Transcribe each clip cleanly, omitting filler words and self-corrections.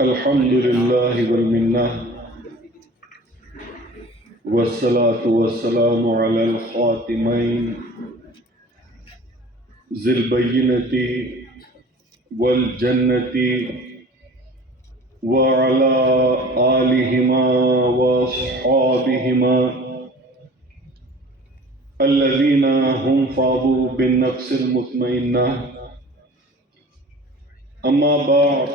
الحمد لله والمنة والصلاة والسلام على الخاتمين ذي البينة والجنة وعلى آلهما وأصحابهما الذين هم فاضوا بالنفس المطمئنة. أما بعد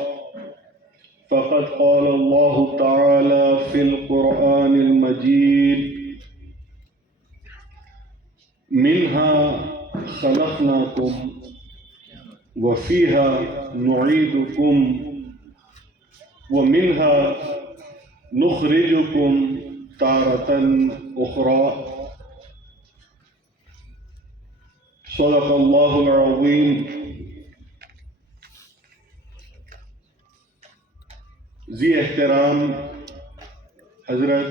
فقد قال الله تعالى في القرآن المجيد: منها خلقناكم وفيها نعيدكم ومنها نخرجكم تارة أخرى. صدق الله العظيم. ذی احترام حضرت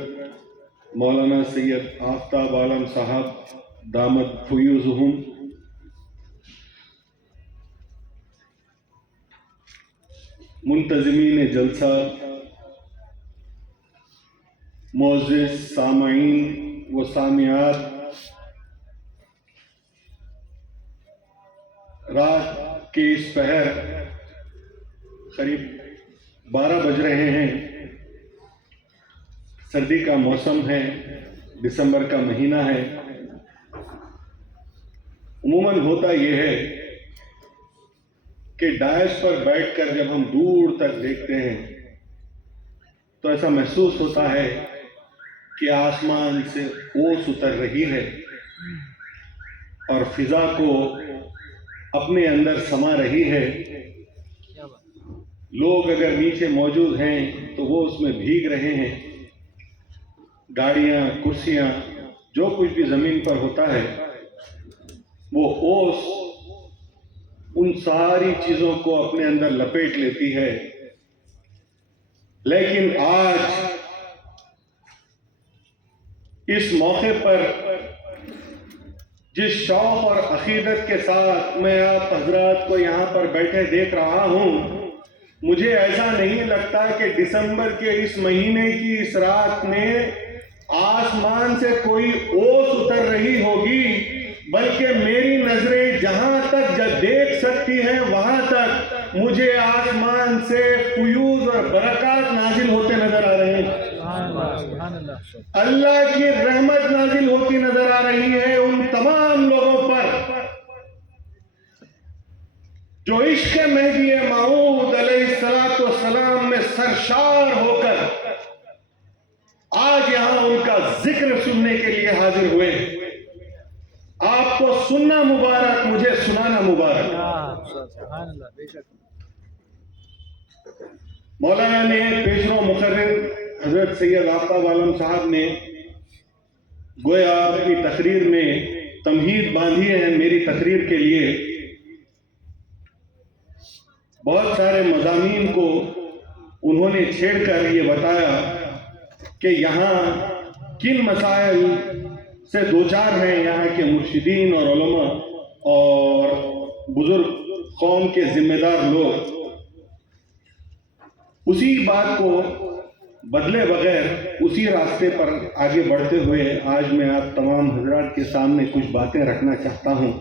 مولانا سید آفتاب عالم صاحب دامت فیوزہم، منتظمین جلسہ، معزز سامعین و سامعات، رات کے اس پہر قریب 12 بج رہے ہیں، سردی کا موسم ہے، دسمبر کا مہینہ ہے۔ عموماً ہوتا یہ ہے کہ ڈائس پر بیٹھ کر جب ہم دور تک دیکھتے ہیں تو ایسا محسوس ہوتا ہے کہ آسمان سے اوس اتر رہی ہے اور فضا کو اپنے اندر سما رہی ہے۔ لوگ اگر نیچے موجود ہیں تو وہ اس میں بھیگ رہے ہیں۔ گاڑیاں، کرسیاں، جو کچھ بھی زمین پر ہوتا ہے وہ اوس ان ساری چیزوں کو اپنے اندر لپیٹ لیتی ہے۔ لیکن آج اس موقع پر جس شوق اور عقیدت کے ساتھ میں آپ حضرات کو یہاں پر بیٹھے دیکھ رہا ہوں، مجھے ایسا نہیں لگتا کہ دسمبر کے اس مہینے کی اس رات میں آسمان سے کوئی اوس اتر رہی ہوگی، بلکہ میری نظریں جہاں تک دیکھ سکتی ہیں وہاں تک مجھے آسمان سے فیوز اور برکات نازل ہوتے نظر آ رہے ہیں۔ اللہ کی رحمت نازل ہوتی نظر آ رہی ہے ان تمام لوگوں پر جو عشق مہدی موعود علیہ السلام میں سرشار ہو کر آج یہاں ان کا ذکر سننے کے لیے حاضر ہوئے۔ آپ کو سننا مبارک، مجھے سنانا مبارک۔ مولانا نے پیشرو مقرر حضرت سید آفتاب عالم صاحب نے گویا اپنی تقریر میں تمہید باندھی ہے میری تقریر کے لیے۔ بہت سارے مضامین کو انہوں نے چھیڑ کر یہ بتایا کہ یہاں کن مسائل سے دوچار ہیں یہاں کے مرشدین اور علماء اور بزرگ قوم کے ذمہ دار لوگ۔ اسی بات کو بدلے بغیر اسی راستے پر آگے بڑھتے ہوئے آج میں آپ تمام حضرات کے سامنے کچھ باتیں رکھنا چاہتا ہوں۔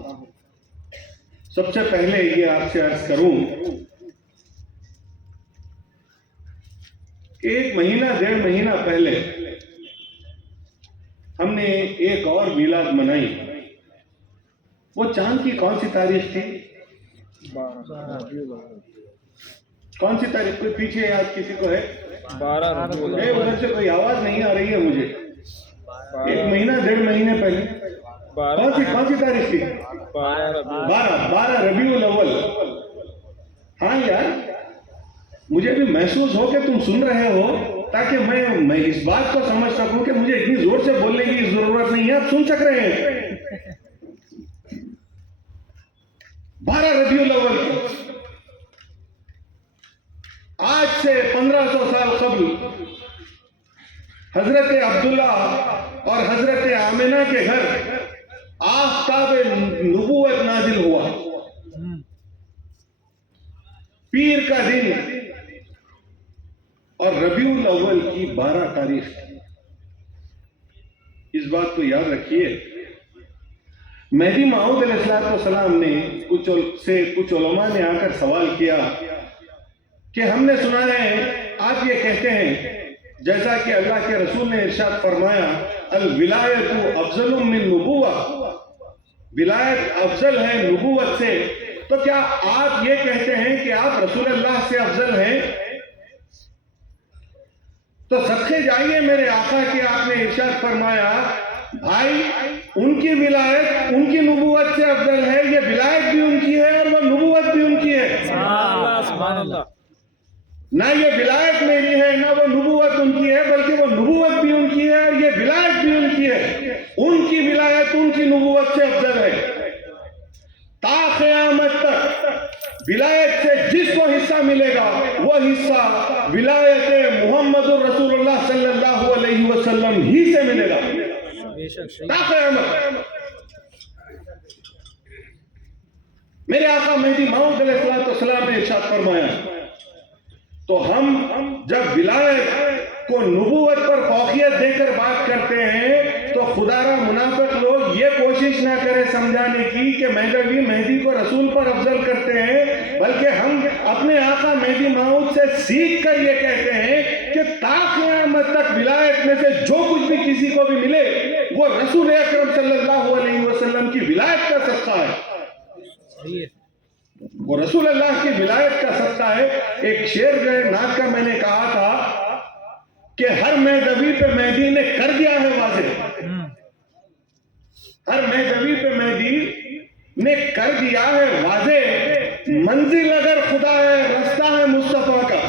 سب سے پہلے یہ آپ سے عرض کروں، ایک مہینہ 1.5 مہینہ پہلے ہم نے ایک اور میلاد منائی۔ وہ چاند کی کون سی تاریخ تھی؟ کون سی تاریخ؟ کوئی پیچھے یاد کسی کو ہے؟ 12 ادھر سے کوئی آواز نہیں آ رہی ہے مجھے۔ 1 مہینہ 1.5 مہینے پہلے کون سی تاریخ تھی؟ 12 ربیع الاول۔ ہاں یار، مجھے بھی محسوس ہو کہ تم سن رہے ہو تاکہ میں اس بات کو سمجھ سکوں کہ مجھے اتنی زور سے بولنے کی ضرورت نہیں ہے، آپ سن سک رہے ہیں۔ 12 ربیع الاول، آج سے 1500 سال قبل حضرت عبداللہ اور حضرت آمنہ کے گھر آفتاب نبوت نازل ہوا۔ پیر کا دن اور ربیع الاول کی 12 تاریخ. اس بات کو یاد رکھیے. مہدی موعود علیہ السلام نے کچھ علماء نے آ کر سوال کیا کہ ہم نے سنا ہے آپ یہ کہتے ہیں جیسا کہ اللہ کے رسول نے ارشاد فرمایا الولایت افضل من نبوہ، ولایت افضل ہے نبوت سے، تو کیا آپ یہ کہتے ہیں کہ آپ رسول اللہ سے افضل ہیں؟ تو صدقے جائیے میرے آقا کہ آپ نے ارشاد فرمایا بھائی ان کی ولایت ان کی نبوت سے افضل ہے، یہ ولایت بھی ان کی ہے اور وہ نبوت بھی ان کی ہے. سبحان اللہ. نہ یہ ولایت میری ہے نہ وہ نبوت ان کی ہے، بلکہ وہ نبوت بھی ان کی ہے اور یہ ولایت بھی ان کی ہے. ان کی ولایت ان کی نبوت سے افضل ہے. تا قیامت تک ولایت سے جس کو حصہ ملے گا وہ حصہ ولایت محمد الرسول اللہ صلی اللہ علیہ وسلم ہی سے ملے گا تا قیامت. میرے آقا مہدی موعود علیہ السلام نے ارشاد فرمایا تو ہم جب ولایت کو نبوت پر فوقیت دے کر بات کرتے ہیں تو خدا را منافق لوگ یہ کوشش نہ کرے سمجھانے کی کہ مہدی کو رسول پر افضل کرتے ہیں، بلکہ ہم اپنے آقا مہدی موعود سے سیکھ کر یہ کہتے ہیں کہ تا قیامت تک ولایت میں سے جو کچھ بھی کسی کو بھی ملے وہ رسول اکرم صلی اللہ علیہ وسلم کی ولایت کا صدقہ ہے، وہ رسول اللہ کی ولایت کا صدقہ ہے. ایک شعر جو ہے نعت کا میں نے کہا تھا کہ ہر مہدوی پہ مہدی نے کر دیا ہے واضح، ہر مہدوی پہ مہدی نے کر دیا ہے واضح، منزل اگر خدا ہے رستہ ہے مصطفیٰ کا،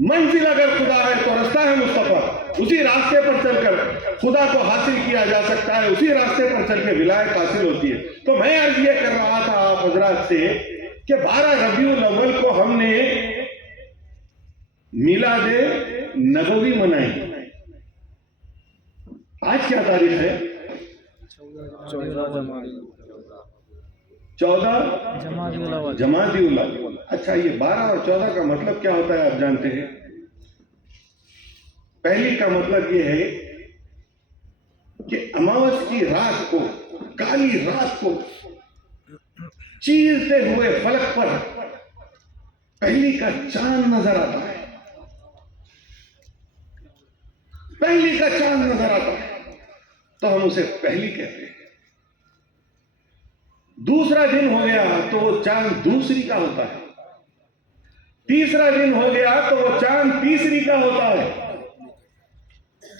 منزل اگر خدا ہے تو رستہ ہے مصطفیٰ. اسی راستے پر چل کر خدا کو حاصل کیا جا سکتا ہے، اسی راستے پر چل کے ولایت حاصل ہوتی ہے. تو میں عرض یہ کر رہا تھا آپ حضرات سے کہ 12 ربیع الاول کو ہم نے میلاد نبوی منائی. آج کیا تاریخ ہے؟ 14 جمادی الاول. اچھا یہ 12 اور 14 کا مطلب کیا ہوتا ہے آپ جانتے ہیں؟ پہلی کا مطلب یہ ہے کہ اماوس کی رات کو، کالی رات کو چیرتے ہوئے فلک پر پہلی کا چاند نظر آتا ہے، پہلی کا چاند نظر آتا ہے تو ہم اسے پہلی کہتے ہیں. دوسرا دن ہو گیا تو وہ چاند دوسری کا ہوتا ہے، تیسرا دن ہو گیا تو وہ چاند تیسری کا ہوتا ہے،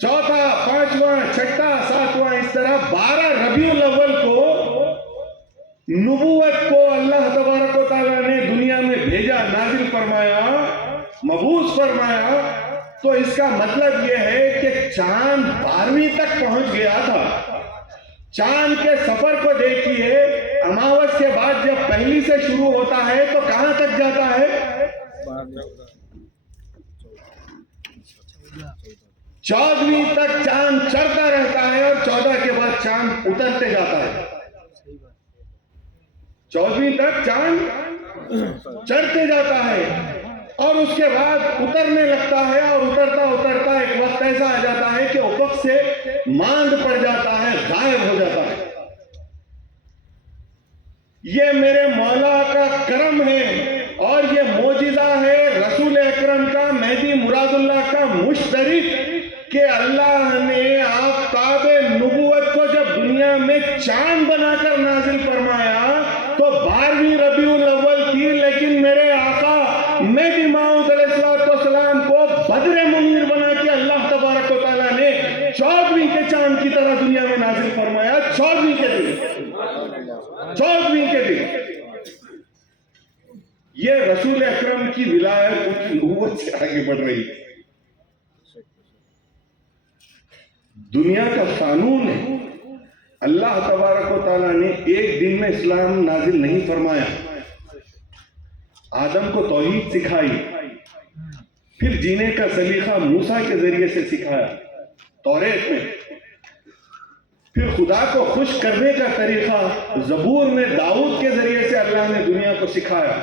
چوتھا، پانچواں، چھٹا، ساتواں، اس طرح 12 ربیع الاول کو نبوت کو اللہ تبارک و تعالیٰ نے دنیا میں بھیجا، نازل فرمایا، مبعوث فرمایا. تو اس کا مطلب یہ ہے کہ چاند 12ویں تک پہنچ گیا تھا. چاند کے سفر کو دیکھیے، اماوس کے بعد جب پہلی سے شروع ہوتا ہے تو کہاں تک جاتا ہے؟ 14ویں تک چاند چڑھتا رہتا ہے اور 14 کے بعد چاند اترتے جاتا ہے. 14ویں تک چاند چڑھتے جاتا ہے اور اس کے بعد اترنے لگتا ہے، اور اترتا اترتا ایک وقت ایسا آ جاتا ہے کہ افق سے ماند پڑ جاتا ہے، غائب ہو جاتا ہے. یہ میرے مولا کا کرم ہے اور یہ معجزہ ہے رسول اکرم کا، مہدی مراد اللہ کا مشترک، کہ اللہ نے آفتاب نبوت کو جب دنیا میں چاند بنا کر نازل فرمایا تو 12ویں ربیع الاول تھی، لیکن میرے آقا مہدی موعود علیہ السلام کو بدر منیر بنا کے اللہ تبارک و تعالیٰ نے 14ویں کے چاند کی طرح دنیا میں نازل فرمایا. 14ویں کے دن، 14ویں کے دن یہ رسول اکرم کی ولایت ان کی نبوت سے آگے بڑھ رہی ہے. دنیا کا قانون ہے، اللہ تبارک و تعالیٰ نے ایک دن میں اسلام نازل نہیں فرمایا. آدم کو توحید سکھائی، پھر جینے کا سلیقہ موسیٰ کے ذریعے سے سکھایا توریت میں، پھر خدا کو خوش کرنے کا طریقہ زبور میں داؤد کے ذریعے سے اللہ نے دنیا کو سکھایا.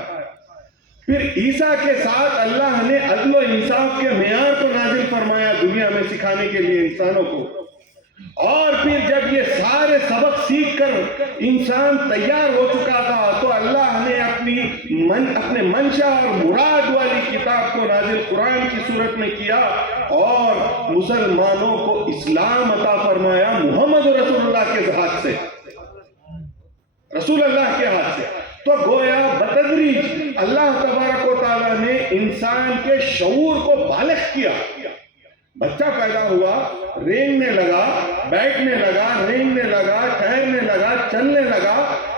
پھر عیسیٰ کے ساتھ اللہ نے عدل و انصاف کے معیار کو نازل فرمایا دنیا میں سکھانے کے لیے انسانوں کو. اور پھر جب یہ سارے سبق سیکھ کر انسان تیار ہو چکا تھا تو اللہ نے اپنے منشا اور مراد والی کتاب کو نازل قرآن کی صورت میں کیا اور مسلمانوں کو اسلام عطا فرمایا محمد رسول اللہ کے ہاتھ سے، رسول اللہ کے ہاتھ سے. تو گویا بتدریج اللہ تبارک و تعالیٰ نے انسان کے شعور کو بالغ کیا. بچہ پیدا ہوا، رینگنے لگا، بیٹھنے لگا، رینگنے لگا، ٹھہرنے لگا، چلنے لگا.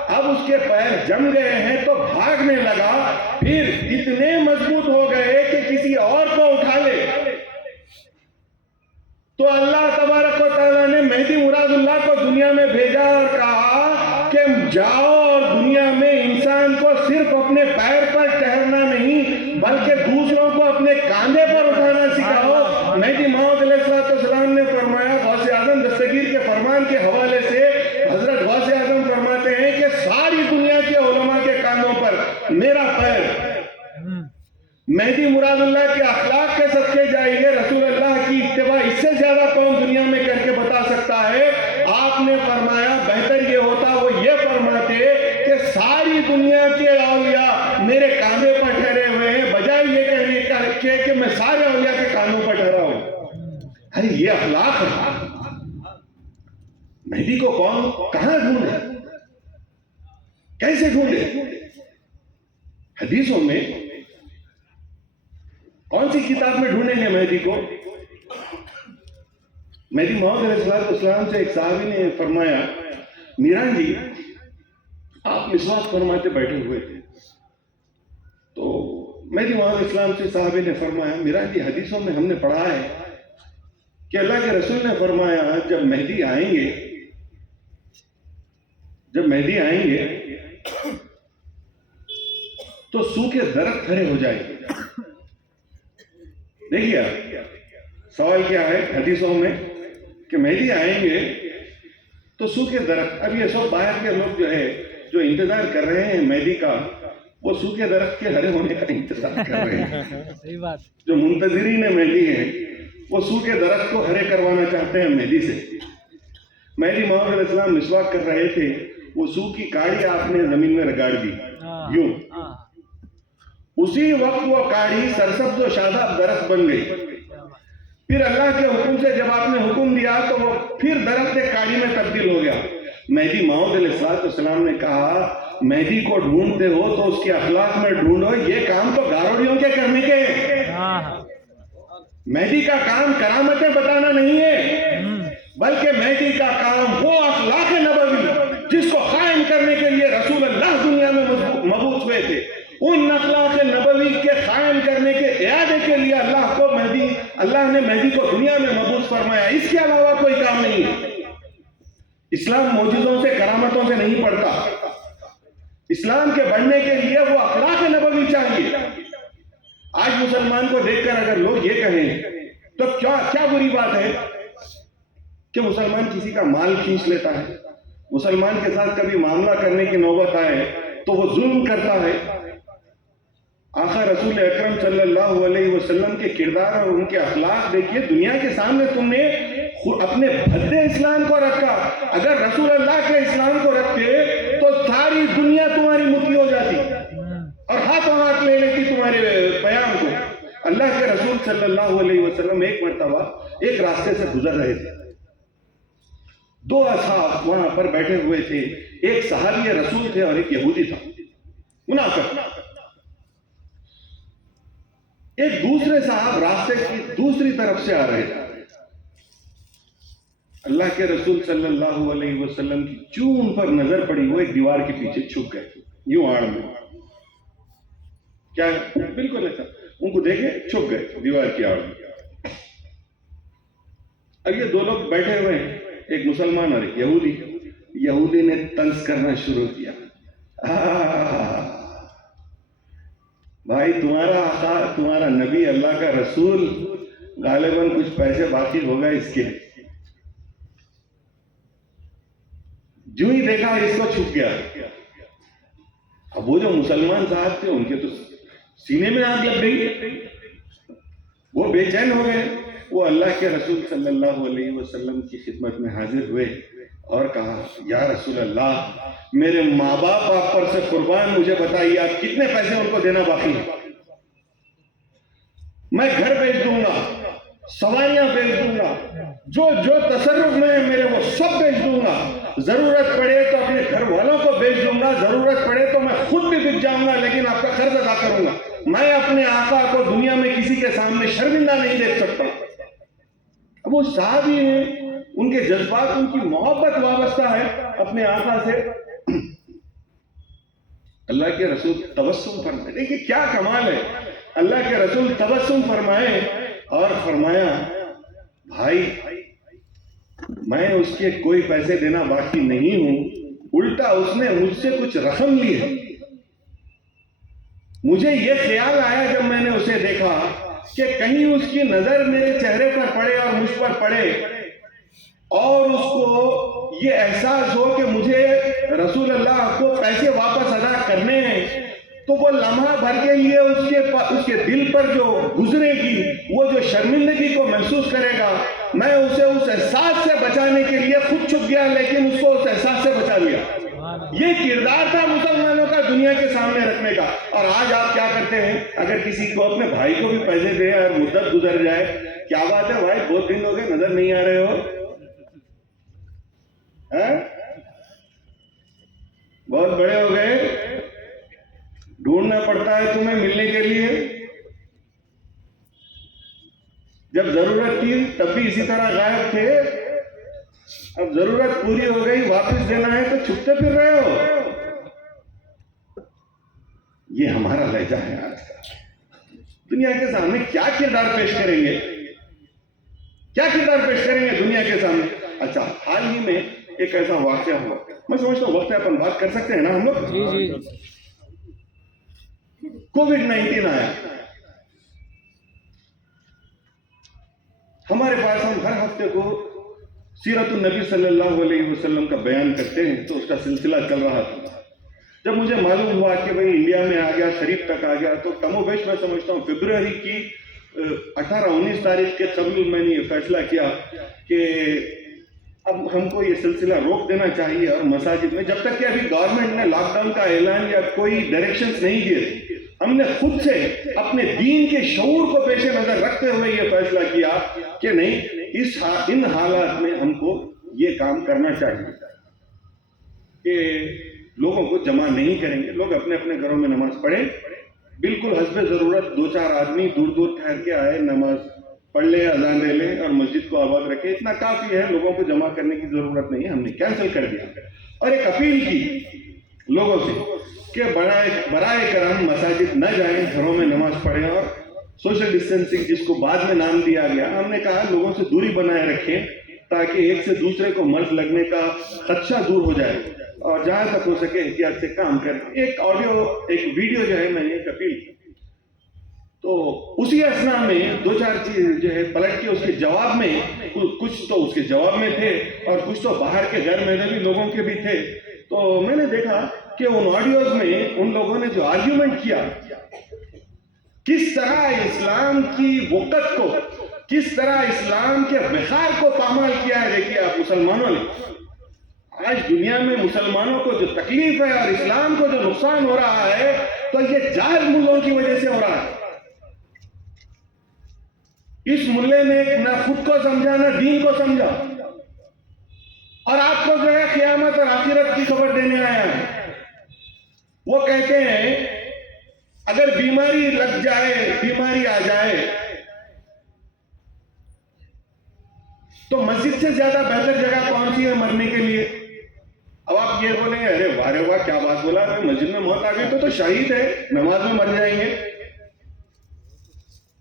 اب اس کے پیر جم گئے ہیں تو بھاگنے لگا. پھر اتنے مضبوط ہو گئے کہ کسی اور کو اٹھا لے. تو اللہ تبارک و تعالیٰ نے مہدی مراد اللہ کو دنیا میں بھیجا اور کہا کہ جاؤ اور دنیا میں انسان کو صرف اپنے پیر پر ٹہرنا نہیں بلکہ دوسروں کو اپنے کاندھے پر اٹھانا سکھاؤ. مہدی موعود علیہ السلام نے فرمایا، غوث اعظم دستگیر کے فرمان کے حوالے سے حضرت غوث اعظم فرماتے ہیں کہ ساری دنیا کے علماء کے کاندھوں پر میرا پیر. مہدی مراد اللہ کے اخلاق کے صدقے جائیے. رسول اللہ کی اتباع اس سے زیادہ کون دنیا میں کر کے بتا سکتا ہے؟ آپ نے فرمایا بہتر یہ ہوتا وہ یہ فرماتے کہ ساری دنیا کے اولیاء میرے کاندھے پر ٹھہرے ہوئے ہیں، بجائے یہ کہنے کہ میں سارے اولیاء کے کاندھوں پر ٹھہرا ہوں. ارے یہ اخلاق ہے. مہدی کو کون کہاں ڈھونڈے، کیسے ڈھونڈے؟ حدیثوں میں کون سی کتاب میں ڈھونڈیں گے مہدی کو؟ مہدی موعود علیہ السلام سے ایک صحابی نے فرمایا، میران جی آپ مسواک فرماتے بیٹھے ہوئے تھے. تو مہدی موعود علیہ السلام سے صحابی نے فرمایا، میران جی حدیثوں میں ہم نے پڑھا ہے کہ اللہ کے رسول نے فرمایا جب مہدی آئیں گے تو سوکھے درخت کھڑے ہو جائیں گے. دیکھیے سوال کیا ہے حدیثوں میں کہ مہدی آئیں گے تو سوکھے درخت. اب یہ سب باہر کے لوگ جو انتظار کر رہے ہیں مہدی کا، وہ سوکھے درخت کے ہرے ہونے کا انتظار کر رہے ہیں. جو منتظرین مہدی ہیں وہ سوکھے درخت کو ہرے کروانا چاہتے ہیں مہدی سے. مہدی موعود علیہ السلام مسواک کر رہے تھے، وہ سوکھی کاڑی آپ نے زمین میں رگاڑ دی یوں. اسی وقت وہ کاڑی سرسبز و شاداب درخت بن گئی. پھر اللہ کے حکم سے جب آپ نے حکم دیا تو وہ پھر درخت ایک کاڑی میں تبدیل ہو گیا. مہدی موعود علیہ السلام نے کہا مہدی کو ڈھونڈتے ہو تو اس کے اخلاق میں ڈھونڈو. یہ کام تو گاروڑیوں کے کرنے کے ہیں. مہدی کا کام کرامتیں بتانا نہیں ہے، بلکہ مہدی کا کام وہ اخلاق نبوی جس کو قائم کرنے کے لیے رسول اللہ دنیا میں مبعوث ہوئے تھے، ان اخلاق نبوی کے قائم کرنے کے اعادے کے لیے اللہ نے مہدی کو دنیا میں مبعوث فرمایا. اس کے علاوہ کوئی کام نہیں ہے. اسلام معجزوں سے کرامتوں سے نہیں پڑتا. اسلام کے بڑھنے کے لیے وہ اخلاق نبوی چاہیے. آج مسلمان کو دیکھ کر اگر لوگ یہ کہیں تو کیا بری بات ہے کہ مسلمان کسی کا مال کھینچ لیتا ہے، مسلمان کے ساتھ کبھی معاملہ کرنے کی نوبت آئے تو وہ ظلم کرتا ہے. آقا رسول اکرم صلی اللہ علیہ وسلم کے کردار اور ان کے اخلاق دیکھیے. دنیا کے سامنے تم نے اپنے بھدے اسلام کو رکھا. اگر رسول اللہ کے اسلام کو رکھتے تو ساری دنیا تمہاری مٹھی ہو جاتی اور ہاتھوں ہاتھ لے لیتی تمہارے پیام کو. اللہ کے رسول صلی اللہ علیہ وسلم ایک مرتبہ ایک راستے سے گزر رہے تھے. دو اصحاب وہاں پر بیٹھے ہوئے تھے. ایک صحابی رسول تھے اور ایک یہودی تھا، منافق. ایک دوسرے صاحب راستے کی دوسری طرف سے آ رہے تھے. اللہ کے رسول صلی اللہ علیہ وسلم کی چون پر نظر پڑی. وہ ایک دیوار کے پیچھے چھپ گئے یوں آڑ میں. کیا بالکل ایسا ان کو دیکھے چھپ گئے دیوار کی آڑ میں. اب یہ دو لوگ بیٹھے ہوئے ہیں، ایک مسلمان اور ایک یہودی. یہودی نے طنز کرنا شروع کیا. بھائی تمہارا آقا، تمہارا نبی، اللہ کا رسول غالباً کچھ پیسے باقی ہوگا اس کے. جو ہی دیکھا اس کو چھپ گیا. اب وہ جو مسلمان صاحب تھے ان کے تو سینے میں آگ لگ گئی، وہ بے چین ہو گئے. وہ اللہ کے رسول صلی اللہ علیہ وسلم کی خدمت میں حاضر ہوئے اور کہا یا رسول اللہ، میرے ماں باپ آپ پر سے قربان، مجھے بتائیے آپ کتنے پیسے ان کو دینا باقی ہے؟ میں گھر بیچ دوں گا، سواریاں بیچ دوں گا، جو تصرف میں ہے میرے وہ سب بیچ دوں گا. ضرورت پڑے تو اپنے گھر والوں کو بیچ دوں گا، ضرورت پڑے تو میں خود بھی بک جاؤں گا، لیکن آپ کا قرض ادا کروں گا. میں اپنے آقا کو دنیا میں کسی کے سامنے شرمندہ نہیں دیکھ سکتا. اب وہ صحابی ہیں، ان کے جذبات، ان کی محبت وابستہ ہے اپنے آقا سے. اللہ کے رسول تبسم فرمائے. دیکھیں کیا کمال ہے، اللہ کے رسول تبسم فرمائے اور فرمایا بھائی میں اس کے کوئی پیسے دینا باقی نہیں ہوں، الٹا اس نے مجھ سے کچھ رقم لی ہے. مجھے یہ خیال آیا جب میں نے اسے دیکھا کہ کہیں اس کی نظر میرے چہرے پر پڑے اور مجھ پر پڑے اور اس کو یہ احساس ہو کہ مجھے رسول اللہ کو پیسے واپس ادا کرنے ہیں، تو وہ لمحہ بھر کے لیے اس کے دل پر جو گزرے گی، وہ جو شرمندگی کو محسوس کرے گا، میں اسے اس احساس سے بچانے کے لیے خود چھپ گیا، لیکن اس کو اس احساس سے بچا لیا. یہ کردار تھا مسلمانوں کا دنیا کے سامنے رکھنے کا. اور آج آپ کیا کرتے ہیں، اگر کسی کو اپنے بھائی کو بھی پیسے دیں اور مدت گزر جائے، کیا بات ہے بھائی بہت دن ہو گئے نظر نہیں آ رہے ہو، بہت بڑے ہو گئے، ڈھونڈنا پڑتا ہے تمہیں ملنے کے لیے. جب ضرورت تھی تب بھی اسی طرح غائب تھے، اب ضرورت پوری ہو گئی واپس دینا ہے تو چھپتے پھر رہے ہو. یہ ہمارا لہجہ ہے آج کا. دنیا کے سامنے کیا کردار پیش کریں گے، کیا کردار پیش کریں گے دنیا کے سامنے. اچھا حال ہی میں ایک ایسا واقعہ ہوا، میں سمجھتا ہوں وقت ہے اپن بات کر سکتے ہیں نا ہم لوگ. جی کووڈ-19 آیا ہمارے پاس. ہم ہر ہفتے کو سیرت النبی صلی اللہ علیہ وسلم کا بیان کرتے ہیں، تو اس کا سلسلہ چل رہا تھا. جب مجھے معلوم ہوا کہ بھئی انڈیا میں آ گیا، شریف تک آ گیا، تو کم و بیش میں سمجھتا ہوں فبروری کی 18-19 تاریخ کے قبل میں نے یہ فیصلہ کیا کہ اب ہم کو یہ سلسلہ روک دینا چاہیے، اور مساجد میں جب تک کہ ابھی گورنمنٹ نے لاک ڈاؤن کا اعلان یا کوئی ڈائریکشنز نہیں دیے، ہم نے خود سے اپنے دین کے شعور کو پیش نظر رکھتے ہوئے یہ فیصلہ کیا کہ نہیں، ان حالات میں ہم کو یہ کام کرنا چاہیے کہ لوگوں کو جمع نہیں کریں گے. لوگ اپنے اپنے گھروں میں نماز پڑھیں، بالکل حسب ضرورت 2-4 آدمی دور دور ٹھہر کے آئے، نماز پڑھ لے، اذان دے لیں اور مسجد کو آباد رکھیں، اتنا کافی ہے. لوگوں کو جمع کرنے کی ضرورت نہیں ہے. ہم نے کینسل کر دیا اور ایک اپیل کی لوگوں سے کہ برائے کرم مساجد نہ جائیں، گھروں میں نماز پڑھیں، اور سوشل ڈسٹینسنگ جس کو بعد میں نام دیا گیا، ہم نے کہا لوگوں سے دوری بنائے رکھیں تاکہ ایک سے دوسرے کو مرض لگنے کا خدشہ دور ہو جائے، اور جہاں تک ہو سکے احتیاط سے کام کریں. ایک ویڈیو جو ہے میں نے ایک اپیل کی، تو اسی اسنا میں 2-4 چیز جو ہے پلٹ کے اس کے جواب میں، کچھ تو اس کے جواب میں تھے اور کچھ تو باہر کے غیر مذہبی لوگوں کے بھی تھے. تو میں نے دیکھا کہ ان آڈیوز میں ان لوگوں نے جو آرگیومنٹ کیا، کس طرح اسلام کی وقت کو، کس طرح اسلام کے وقار کو پامال کیا ہے. دیکھیے آپ، مسلمانوں نے آج دنیا میں مسلمانوں کو جو تکلیف ہے اور اسلام کو جو نقصان ہو رہا ہے، تو یہ جائز ملوں کی وجہ سے ہو رہا ہے. اس ملے نے نہ خود کو سمجھا نہ دین کو سمجھا، اور آپ کو جو ہے قیامت اور آخرت کی خبر دینے آیا ہے. وہ کہتے ہیں اگر بیماری لگ جائے، بیماری آ جائے، تو مسجد سے زیادہ بہتر جگہ کون سی ہے مرنے کے لیے؟ اب آپ یہ بولیں ارے واہ کیا بات بولا، مسجد میں موت آ گئی تو شہید ہے، نماز میں مر جائیں گے.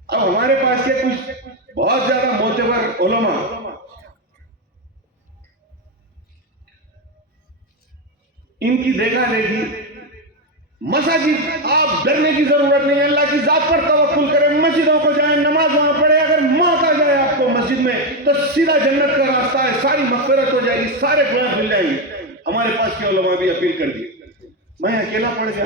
اب ہمارے پاس کے کچھ بہت زیادہ معتبر علماء ان کی دیکھا دیکھی، مساجد آپ ڈرنے کی ضرورت نہیں ہے، اللہ کی ذات پر توکل کریں، مسجدوں کو جائیں، نماز وہاں پڑھیں. اگر موت آ جائے آپ کو مسجد میں تو سیدھا جنت کا راستہ ہے، ساری مغفرت ہو جائے گی، سارے گناہ دھل جائیں گے. ہمارے پاس کے علماء بھی اپیل کر دی. میں اکیلا پڑ گیا،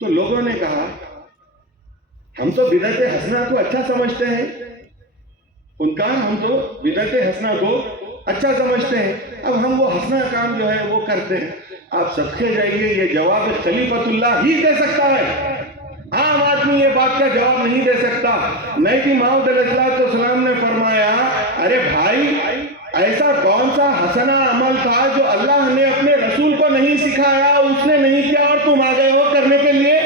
تو لوگوں نے کہا ہم تو بدعت حسنہ کو اچھا سمجھتے ہیں، ان کا ہم تو بدعت حسنہ کو اچھا سمجھتے ہیں، اب ہم وہ حسنہ کام جو ہے وہ کرتے ہیں۔ آپ صدقے جائیے، یہ جواب خلیفۃ اللہ ہی دے سکتا ہے، عام آدمی یہ بات کا جواب نہیں دے سکتا۔ مہدی موعود علیہ السلام نے فرمایا ارے بھائی، ایسا کون سا حسنہ عمل تھا جو اللہ نے اپنے رسول کو نہیں سکھایا، اس نے نہیں کیا اور تم آ گئے ہو کرنے کے لیے؟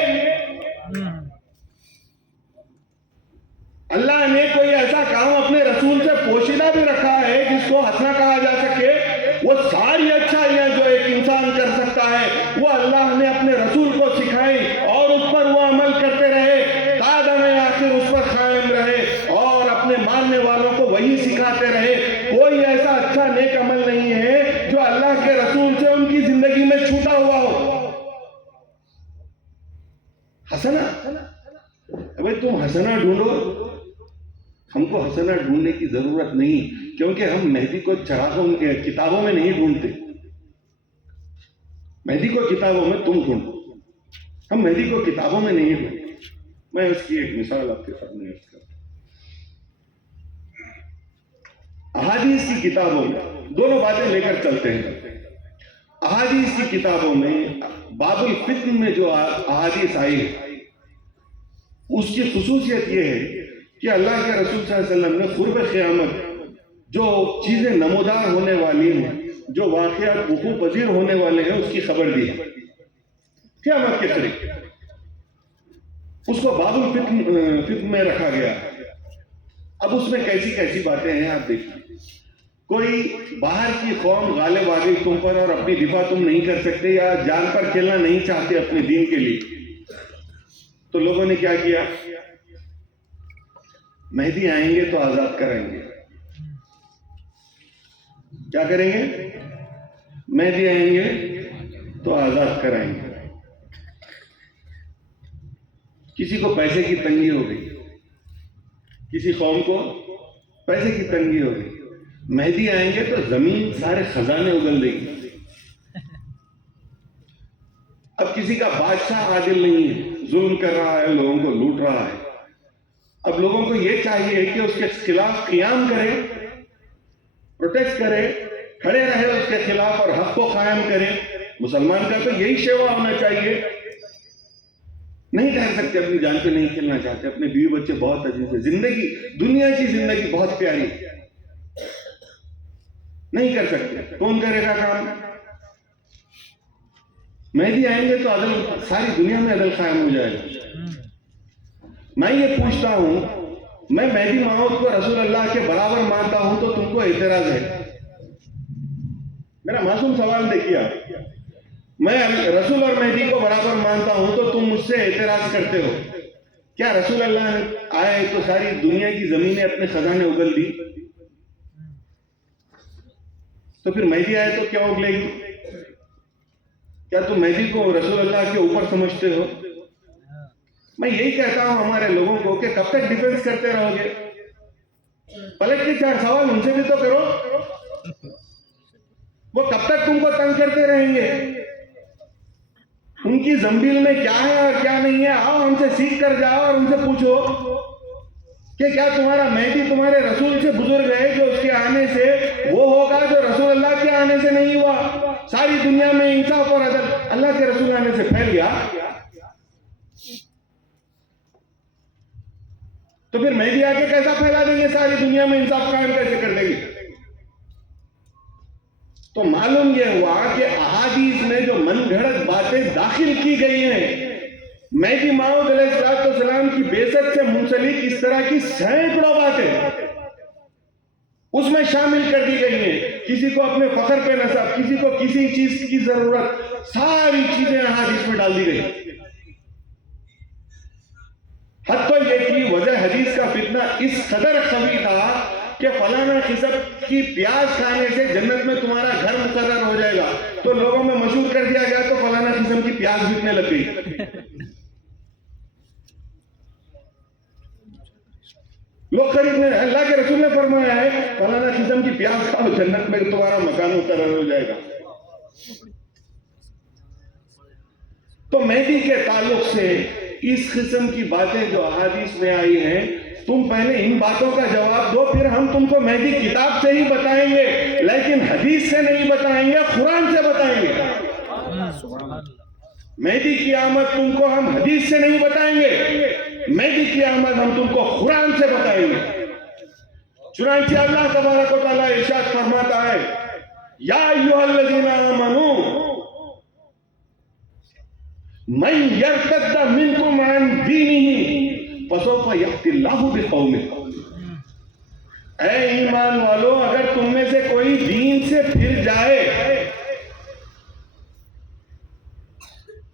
اللہ نے کوئی ایسا کام اپنے رسول سے پوشیدہ بھی رکھا ہے جس کو حسنہ کہا جا سکے؟ وہ ساری اچھائیاں جو ایک انسان کر سکتا ہے وہ اللہ نے اپنے رسول کو سکھائی اور اس پر وہ عمل کرتے رہے، تا دم آخر اس پر قائم رہے اور اپنے ماننے والوں کو وہی سکھاتے رہے۔ کوئی ایسا اچھا نیک عمل نہیں ہے جو اللہ کے رسول سے ان کی زندگی میں چھوٹا ہوا ہو۔ حسنہ، ابھی تم حسنہ ڈھونڈو، ہم کو حسنہ ڈھونڈنے کی ضرورت نہیں، کیونکہ ہم مہدی کو چراغوں کتابوں میں نہیں ڈھونڈتے۔ مہدی کو کتابوں میں تم ڈھونڈو، ہم مہدی کو کتابوں میں نہیں ڈھونڈتے۔ میں اس کی ایک مثال آپ کے سامنے عرض کرتا ہوں۔ احادیث کی کتابوں میں دونوں باتیں لے کر چلتے ہیں۔ احادیث کی کتابوں میں باب الفتن میں جو احادیث آئی ہے اس کی خصوصیت یہ ہے کہ اللہ کے رسول صلی اللہ علیہ وسلم نے قرب قیامت جو چیزیں نمودار ہونے والی ہیں، جو واقعات وقوع پذیر ہونے والے ہیں، اس کی خبر دی ہے قیامت کے قریب۔ اس کو باب الفتن میں رکھا گیا۔ اب اس میں کیسی کیسی باتیں ہیں آپ دیکھیں۔ کوئی باہر کی قوم غالب آ گئی تم پر اور اپنی دفاع تم نہیں کر سکتے یا جان پر کھیلنا نہیں چاہتے اپنے دین کے لیے، تو لوگوں نے کیا کیا؟ مہدی آئیں گے تو آزاد کریں گے۔ کیا کریں گے؟ مہدی آئیں گے تو آزاد کرائیں گے۔ کسی کو پیسے کی تنگی ہو گئی، کسی قوم کو پیسے کی تنگی ہو گئی، مہدی آئیں گے تو زمین سارے خزانے اگل دیں گے۔ اب کسی کا بادشاہ عادل نہیں ہے، ظلم کر رہا ہے، لوگوں کو لوٹ رہا ہے۔ اب لوگوں کو یہ چاہیے کہ اس کے خلاف قیام کرے، پروٹیسٹ کرے، کھڑے رہے اس کے خلاف اور حق کو قائم کرے۔ مسلمان کا تو یہی شیوا ہونا چاہیے۔ نہیں ٹھہر سکتے، اپنی جان پہ نہیں کھیلنا چاہتے، اپنے بیوی بچے بہت عزیز ہے، زندگی دنیا کی زندگی بہت پیاری، نہیں کر سکتے۔ کون کرے گا کام؟ مہدی آئیں گے تو عدل، ساری دنیا میں عدل قائم ہو جائے گا۔ میں یہ پوچھتا ہوں، میں مہدی موعود کو رسول اللہ کے برابر مانتا ہوں تو تم کو اعتراض ہے؟ میرا معصوم سوال دیکھیے آپ، میں رسول اور مہدی کو برابر مانتا ہوں تو تم مجھ سے اعتراض کرتے ہو۔ کیا رسول اللہ آئے تو ساری دنیا کی زمینیں اپنے خزانے اگل دی؟ تو پھر مہدی آئے تو کیا اگلے گی؟ کیا تم مہدی کو رسول اللہ کے اوپر سمجھتے ہو؟ میں یہی کہتا ہوں ہمارے لوگوں کو کہ کب تک ڈیفنس کرتے رہو گے؟ پلٹ کے چار سوال ان سے بھی تو کرو۔ وہ کب تک تم کو تنگ کرتے رہیں گے؟ ان کی زنبیل میں کیا ہے اور کیا نہیں ہے، آؤ ہم سے سیکھ کر جاؤ اور ان سے پوچھو کہ کیا تمہارا مہدی تمہارے رسول سے بزرگ ہے جو اس کے آنے سے وہ ہوگا جو رسول اللہ کے آنے سے نہیں ہوا؟ ساری دنیا میں انصاف اور عدل اللہ کے رسول آنے سے پھیل گیا، تو پھر مہدی آ کے کیسا پھیلا دیں گے؟ ساری دنیا میں انصاف قائم کیسے کر دیں گے؟ تو معلوم یہ ہوا کہ احادیث میں جو من گھڑت باتیں داخل کی گئی ہیں، مہدی موعود علیہ السلام کی بعثت سے منسلک اس طرح کی سینکڑوں باتیں اس میں شامل کر دی گئی ہیں۔ کسی کو اپنے فخر پہ نسب، کسی کو کسی چیز کی ضرورت، ساری چیزیں احادیث میں ڈال دی گئی۔ حتیٰ یہ کہ وجہ حدیث کا فتنہ اس قدر قوی تھا کہ فلانا قسم کی پیاز کھانے سے جنت میں تمہارا گھر مقرر ہو جائے گا، تو لوگوں میں مشہور کر دیا گیا تو فلانا قسم کی پیاز بکنے لگ گئی۔ لوگ خریدنے، اللہ کے رسول نے فرمایا ہے فلانا قسم کی پیاز کھاؤ، جنت میں تمہارا مکان مقرر ہو جائے گا۔ تو مہدی کے تعلق سے اس قسم کی باتیں جو احادیث میں آئی ہیں، تم پہلے ان باتوں کا جواب دو، پھر ہم تم کو مہدی کتاب سے ہی بتائیں گے، لیکن حدیث سے نہیں بتائیں گے، قرآن سے بتائیں گے۔ مہدی کی آمد تم کو ہم حدیث سے نہیں بتائیں گے، مہدی کی آمد ہم تم کو قرآن سے بتائیں گے۔ چنانچہ اللہ تبارک و تعالیٰ ارشاد فرماتا ہے، یا ایھا الذین آمنوا من یرتد منکم عن دینہ فسوف یأتی اللہ بقوم، اے ایمان والو اگر تم میں سے کوئی دین سے پھر جائے،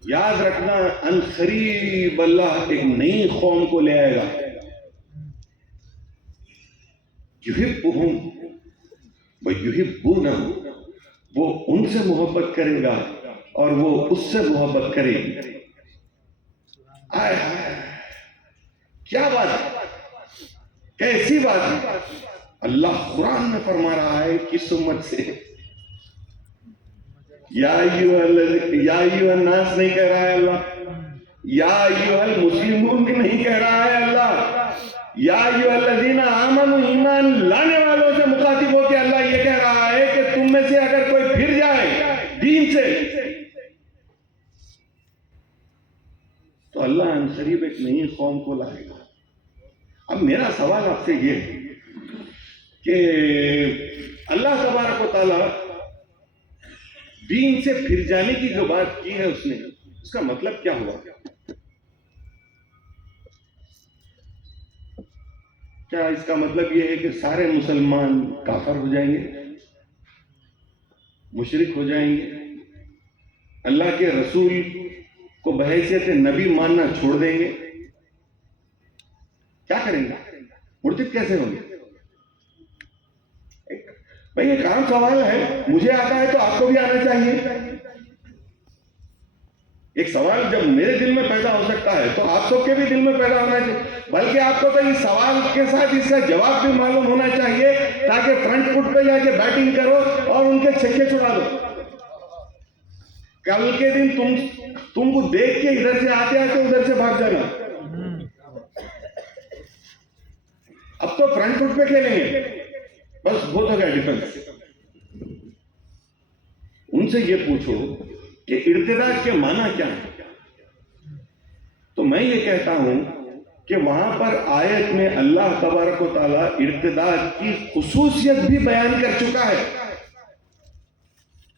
یاد رکھنا ان قریب اللہ ایک نئی قوم کو لے آئے گا، یحبہم ویحبونہ، وہ ان سے محبت کرے گا اور وہ اس سے محبت کرے گی۔ آئے کیا بات ہے، کیسی بات ہے! اللہ قرآن میں فرما رہا ہے کس امت سے؟ یا ایھا الناس نہیں کہہ رہا ہے اللہ، یا ایھا المسلمون بھی نہیں کہہ رہا ہے اللہ، یا ایھا الذین آمنوا ایمان لانے والوں سے مخاطب ہو کے اللہ یہ کہہ رہا ہے کہ تم میں سے اگر کوئی پھر جائے دین سے تو اللہ ان قریب ایک نئی قوم کو لائے گا۔ اب میرا سوال آپ سے یہ ہے کہ اللہ تبارک و تعالیٰ دین سے پھر جانے کی جو بات کی ہے اس نے، اس کا مطلب کیا ہوا؟ کیا اس کا مطلب یہ ہے کہ سارے مسلمان کافر ہو جائیں گے، مشرک ہو جائیں گے، اللہ کے رسول کو بحیثیت نبی ماننا چھوڑ دیں گے؟ کیا کریں گے؟ مرتد کیسے ہوں گے؟ بھائی ایک عام سوال ہے، مجھے آتا ہے تو آپ کو بھی آنا چاہیے۔ ایک سوال جب میرے دل میں پیدا ہو سکتا ہے تو آپ سب کے بھی دل میں پیدا ہونا چاہیے، بلکہ آپ کو تو اس سوال کے ساتھ اس کا جواب بھی معلوم ہونا چاہیے تاکہ فرنٹ فٹ پہ جا کے بیٹنگ کرو اور ان کے چھکے چھڑا دو۔ کل کے دن تم کو دیکھ کے ادھر سے آتے آتے ادھر سے بھاگ جانا۔ اب تو فرنٹ فٹ پہ کھیلیں گے، بس بہت ہو گیا ڈیفنس۔ ان سے یہ پوچھو کہ ارتداد کے معنی کیا ہے، تو میں یہ کہتا ہوں کہ وہاں پر آیت میں اللہ تبارک و تعالیٰ ارتداد کی خصوصیت بھی بیان کر چکا ہے۔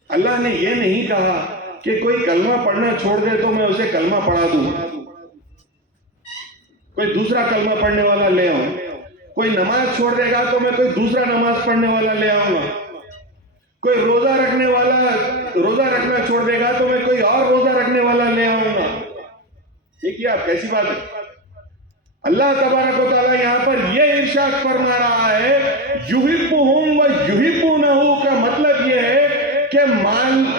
اللہ نے یہ نہیں کہا کہ کوئی کلمہ پڑھنا چھوڑ دے تو میں اسے کلمہ پڑھا دوں، کوئی دوسرا کلمہ پڑھنے والا لے آؤں، کوئی نماز چھوڑ دے گا تو میں کوئی دوسرا نماز پڑھنے والا لے آؤں گا، کوئی روزہ رکھنے والا روزہ رکھنا چھوڑ دے گا تو میں کوئی اور روزہ رکھنے والا لے آؤں گا۔ دیکھیے آپ کیسی بات ہے، اللہ تبارک و تعالیٰ یہاں پر یہ ارشاد فرما رہا ہے یحبہم و یحبونہ کا مطلب یہ ہے کہ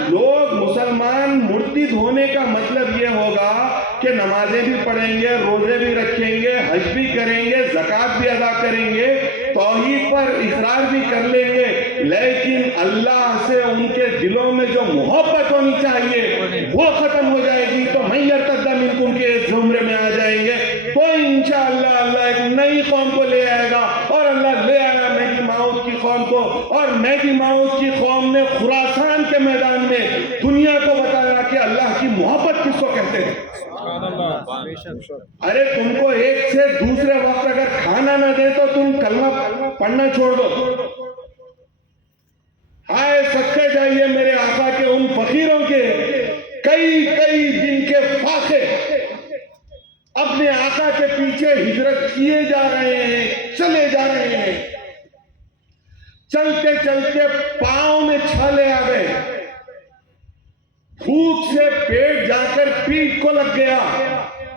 لوگ مسلمان مرتد ہونے کا مطلب یہ ہوگا کہ نمازیں بھی پڑھیں گے، روزے بھی رکھیں گے، حج بھی کریں گے، زکوٰۃ بھی ادا کریں گے، توحید پر اقرار بھی کر لیں گے، لیکن اللہ سے ان کے دلوں میں جو محبت ہونی چاہیے وہ ختم ہو جائے گی، تو من یرتد منکم کے اس زمرے میں آ جائیں گے۔ تو انشاءاللہ اللہ ایک نئی قوم کو لے آئے گا، اور اللہ لے آیا مہدی موعود کی قوم کو، اور مہدی موعود کی قوم نے خراسان کے میدان میں دنیا کو بتایا کہ اللہ کی محبت کس کو کہتے ہیں۔ ارے تم کو ایک سے دوسرے وقت اگر کھانا نہ دے تو تم کلمہ پڑھنا چھوڑ دو۔ ہائے صدقے جائیے میرے آقا کے ان فقیروں کے کئی دن کے فاقے اپنے آقا کے پیچھے ہجرت کیے جا رہے ہیں، چلے جا رہے ہیں، چلتے چلتے پاؤں میں چھالے آ گئے، بھوک سے پیٹ جا کر پیٹ کو لگ گیا،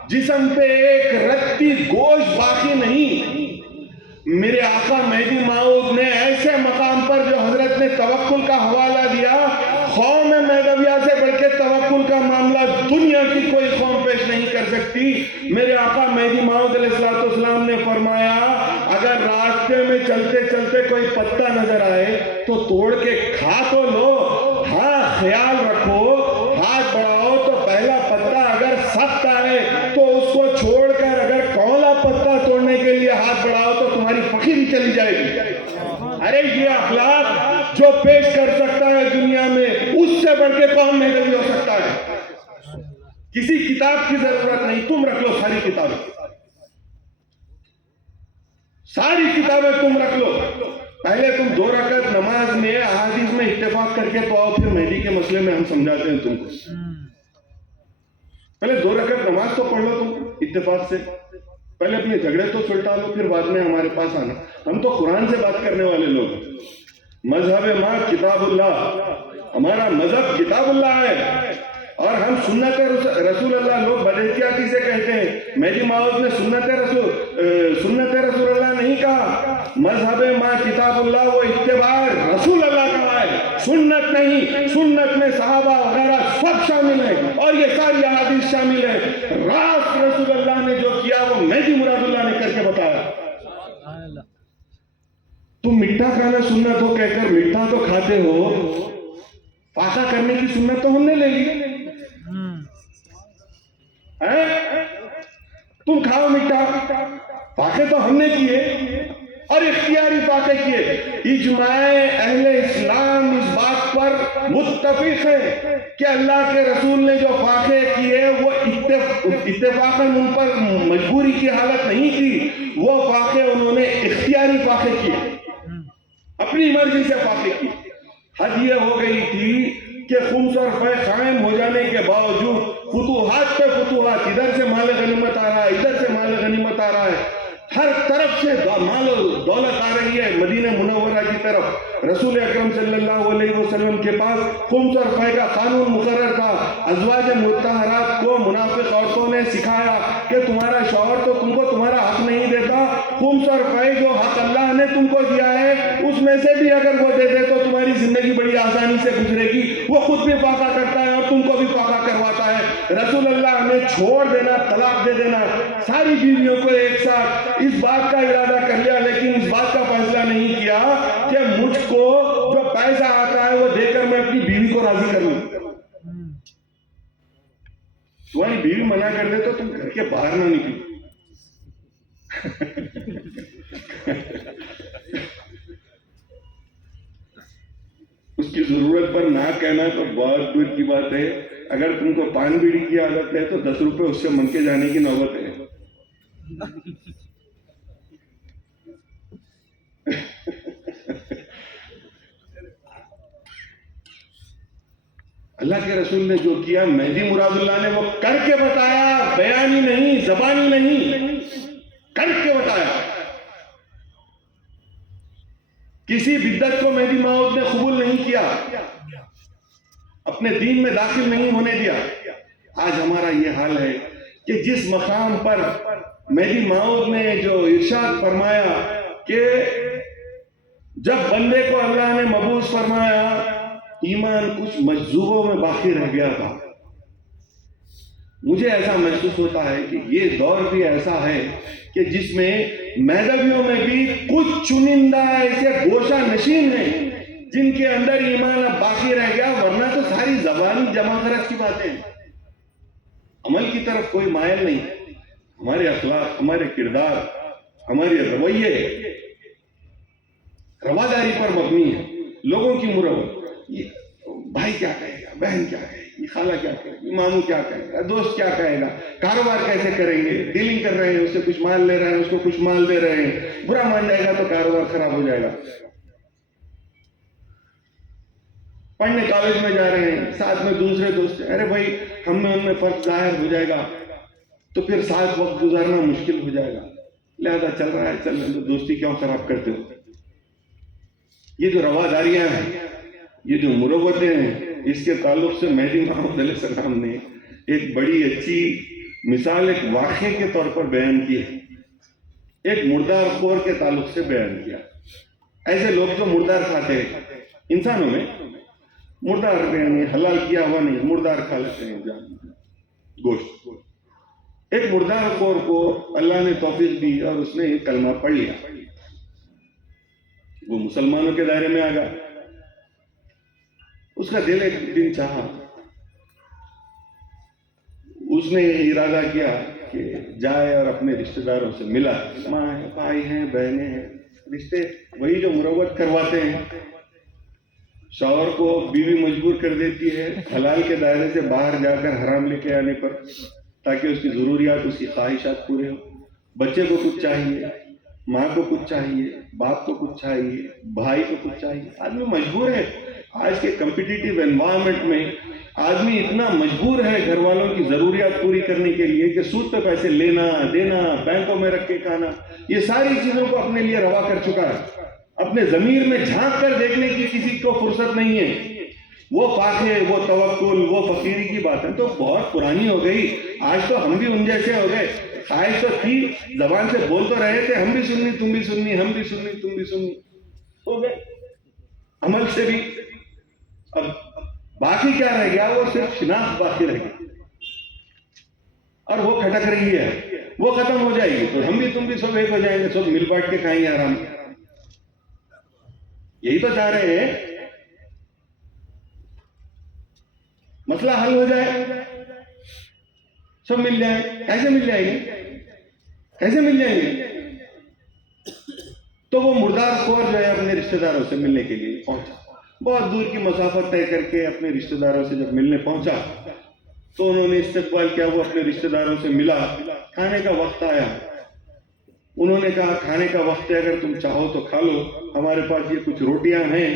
جسم پہ ایک رتی گوشت باقی نہیں۔ میرے آقا مہدی موعود نے ایسے مقام پر جو حضرت نے توکل کا حوالہ دیا، قوم مہدویہ سے بڑھ کے توکل کا معاملہ دنیا کی کوئی قوم پیش نہیں کر سکتی۔ میرے آقا مہدی موعود علیہ السلام نے فرمایا اگر راستے میں چلتے چلتے کوئی پتا نظر آئے تو توڑ کے کھا تو لو، ہاں خیال رکھو، ہاتھ بڑھاؤ تو پہلا پتا اگر جو پیش کر سکتا ہے دنیا میں اس سے بڑھ کے کون مہدوی ہو سکتا ہے؟ کسی کتاب کی ضرورت نہیں، تم رکھ لو ساری کتابیں، ساری کتابیں تم رکھ لو. پہلے تم 2 رکعت نماز میں احادیث میں اتفاق کر کے تو آؤ، پھر مہدی کے مسئلے میں ہم سمجھاتے ہیں تم کو. پہلے 2 رکعت نماز تو پڑھ لو تم اتفاق سے، پہلے اپنے جھگڑے تو سلٹا لو، پھر بعد میں ہمارے پاس آنا. ہم تو قرآن سے بات کرنے والے لوگ ہیں. مذہب ما کتاب اللہ، ہمارا مذہب کتاب اللہ ہے، اور ہم سنت رسول اللہ. لوگ بداحتیاطی سے کہتے ہیں مہدی ماؤد نے سنت رسول اللہ نہیں کہا. مذہب ما کتاب اللہ وہ اتباع رسول اللہ کا ہے، سنت نہیں. سنت میں صحابہ وغیرہ سب شامل ہیں، اور یہ ساری احادیث شامل ہیں. راست رسول اللہ نے جو کیا وہ مہدی مراد اللہ نے کر کے بتایا. تم میٹھا کھانا سنت ہو کہہ کر میٹھا تو کھاتے ہو، فاقہ کرنے کی سنت تو ہم نے لے لی. تم کھاؤ میٹھا، فاقے تو ہم نے کیے، اور اختیاری فاقے کیے. اجماع اہل اسلام اس بات پر متفق ہے کہ اللہ کے رسول نے جو فاقے کیے وہ اتفاقاً ان پر مجبوری کی حالت نہیں تھی. وہ فاقے انہوں نے اختیاری فاقے کیے، اپنی مرضی سے فاقے کیے. حد یہ ہو گئی تھی کہ خمس اور فے قائم ہو جانے کے باوجود فتوحات پہ فتوحات، ادھر سے مال غنیمت آ رہا ہے، ادھر سے مال غنیمت آ رہا ہے، ہر طرف سے مال و دولت آ رہی ہے مدینہ منورہ کی طرف. رسول اکرم صلی اللہ علیہ وسلم کے پاس خمس اور فے کا قانون مقرر تھا. ازواج مطہرات کو منافق عورتوں نے سکھایا کہ تمہارا شوہر تو تم کو تمہارا حق نہیں دیتا، خمس اور فے جو حق اللہ نے تم کو دیا ہے اس میں سے بھی اگر وہ دے دے تو تمہاری زندگی بڑی آسانی سے گزرے گی. وہ خود بھی فاقہ کرتا ہے اور تم کو بھی فاقہ کرواتا ہے. رسول اللہ نے چھوڑ دینا، طلاق دے دینا ساری بیویوں کو ایک ساتھ، اس بات کا ارادہ کر لیا، لیکن اس بات کا فیصلہ نہیں کیا کہ مجھ کو جو پیسہ آتا ہے وہ دے کر میں اپنی بیوی کو راضی کر لوں. تمہاری بیوی منع کر دے تو تم گھر کے باہر نہ نکلو. اس کی ضرورت پر نہ کہنا تو بہت دور کی بات ہے. اگر تم کو پان بیڑی کی عادت ہے تو 10 روپے اس سے من کے جانے کی نوبت ہے. اللہ کے رسول نے جو کیا مہدی مراد اللہ نے وہ کر کے بتایا، بیانی نہیں، زبانی نہیں، کر کے بتایا. کسی بدعت کو مہدی ماؤد نے قبول نہیں کیا، اپنے دین میں داخل نہیں ہونے دیا. آج ہمارا یہ حال ہے کہ جس مقام پر مہدی ماؤد نے جو ارشاد فرمایا کہ جب بندے کو اللہ نے مبعوث فرمایا ایمان کچھ مجذوبوں میں باقی رہ گیا تھا. مجھے ایسا محسوس ہوتا ہے کہ یہ دور بھی ایسا ہے کہ جس میں مہدویوں میں بھی کچھ چنندہ ایسے گوشہ نشین ہیں جن کے اندر ایمان اب باقی رہ گیا، ورنہ تو ساری زبانی جمع خرچ کی باتیں ہیں. عمل کی طرف کوئی مائل نہیں. ہمارے اخلاق، ہمارے کردار، ہمارے رویے رواداری پر مبنی ہے. لوگوں کی مروت، بھائی کیا کہے گا، بہن کیا کہے گی، خالہ کیا کہے گی، ماموں کیا کہے گا، دوست کیا کہے گا، کاروبار کیسے کریں گے، ڈیلنگ کر رہے ہیں اس سے کچھ مال لے رہے ہیں اس کو کچھ مال دے رہے ہیں، برا مان جائے گا تو کاروبار خراب ہو جائے گا. پڑھنے کالج میں جا رہے ہیں، ساتھ میں دوسرے دوست، ارے بھائی ہم میں ان میں فرق ظاہر ہو جائے گا تو پھر ساتھ وقت گزارنا مشکل ہو جائے گا، لہذا چل رہا ہے چل رہے تو دوستی کیوں خراب کرتے ہو. یہ جو رواداریاں ہیں، یہ جو مروتیں ہیں، اس کے تعلق سے مہدی ماؤد علیہ السلام نے ایک بڑی اچھی مثال ایک واقعے کے طور پر بیان کی ہے. ایک مردار خور کے تعلق سے بیان کیا. ایسے لوگ جو مردار کھاتے ہیں، انسانوں میں مردار یعنی حلال کیا ہوا نہیں، مردار کھا لیتے ہیں گوشت. ایک مردار خور کو اللہ نے توفیق دی اور اس نے ایک کلمہ پڑھ لیا، وہ مسلمانوں کے دائرے میں آ گیا. اس کا دل ایک دن چاہا، اس نے ارادہ کیا کہ جائے اور اپنے رشتہ داروں سے ملا. ماں ہے، بھائی ہیں، بہنیں ہیں، رشتے وہی جو مروت کرواتے ہیں. شوہر کو بیوی مجبور کر دیتی ہے حلال کے دائرے سے باہر جا کر حرام لے کے آنے پر، تاکہ اس کی ضروریات، اس کی خواہشات پورے ہوں. بچے کو کچھ چاہیے، ماں کو کچھ چاہیے، باپ کو کچھ چاہیے، بھائی کو کچھ چاہیے. آدمی مجبور ہے. آج کے کمپٹیٹیو انوائرمنٹ میں آدمی اتنا مجبور ہے گھر والوں کی ضروریات پوری کرنے کے لیے کہ سود پہ پیسے لینا دینا، بینکوں میں رکھ کے کھانا، یہ ساری چیزوں کو اپنے لیے روا کر چکا ہے. اپنے ضمیر میں جھانک کر دیکھنے کی کسی کو فرصت نہیں ہے. وہ فاقے، وہ توکل، وہ فقیری کی باتیں تو بہت پرانی ہو گئی. آج تو ہم بھی ان جیسے ہو گئے. خواہش تو تھی، زبان سے بول تو رہے تھے، ہم بھی سننی تم بھی سننی، ہم بھی سننی تم بھی سننی، ہو گئے. عمل سے بھی اب باقی کیا رہ گیا؟ وہ صرف شناخت باقی رہ گئی اور وہ کھٹک رہی ہے. وہ ختم ہو جائے گی تو ہم بھی تم بھی سب ایک ہو جائیں گے، سب مل بانٹ کے کھائیں گے آرام. یہی تو چاہ رہے ہیں. مسئلہ حل ہو جائے، سب مل جائیں. کیسے مل جائیں گے؟ کیسے مل جائیں گے؟ تو وہ مردار خور جو ہے اپنے رشتہ داروں سے ملنے کے لیے پہنچا. بہت دور کی مسافت طے کر کے اپنے رشتہ داروں سے جب ملنے پہنچا تو انہوں نے استقبال کیا. وہ اپنے رشتہ داروں سے ملا. کھانے کا وقت آیا. انہوں نے کہا کھانے کا وقت ہے، اگر تم چاہو تو کھا لو. ہمارے پاس یہ کچھ روٹیاں ہیں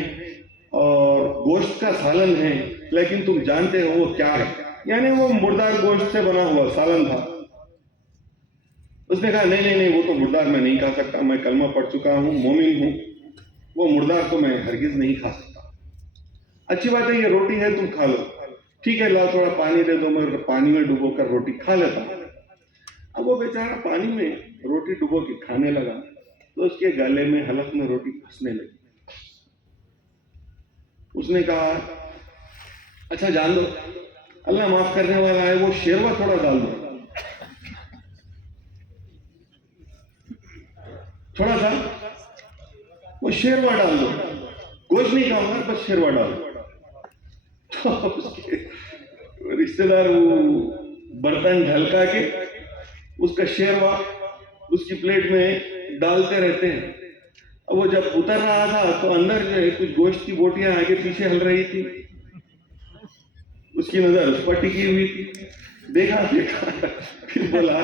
اور گوشت کا سالن ہے، لیکن تم جانتے ہو وہ کیا ہے. یعنی وہ مردار گوشت سے بنا ہوا سالن تھا. اس نے کہا نہیں نہیں نہیں، وہ تو مردار میں نہیں کھا سکتا، میں کلمہ پڑھ چکا ہوں، مومن ہوں، وہ مردار تو میں ہرگز نہیں کھا سکتا. اچھی بات ہے، یہ روٹی ہے، تم کھا لو. ٹھیک ہے، لاؤ تھوڑا پانی دے دو، میں پانی میں ڈبو کر روٹی کھا لیتا ہوں. اب وہ بیچارہ پانی میں روٹی ڈبو کے کھانے لگا تو اس کے گلے میں حلق میں روٹی پھنسنے لگی. اس نے کہا اچھا جان دو، اللہ معاف کرنے والا ہے، وہ شیروا تھوڑا ڈال دو، تھوڑا سا وہ شیروا ڈال دو. گوشت نہیں کھاؤں گا، بس شیروا ڈال دو. تو اس کے رشتے دار وہ برتن ڈھلکا کے اس کا شیروا اس کی پلیٹ میں ڈالتے رہتے ہیں. اب وہ جب اتر رہا تھا تو اندر جو ہے کچھ گوشت کی بوٹیاں آگے پیچھے ہل رہی تھی. اس کی نظر اس پر ٹکی ہوئی تھی. دیکھا پھر بولا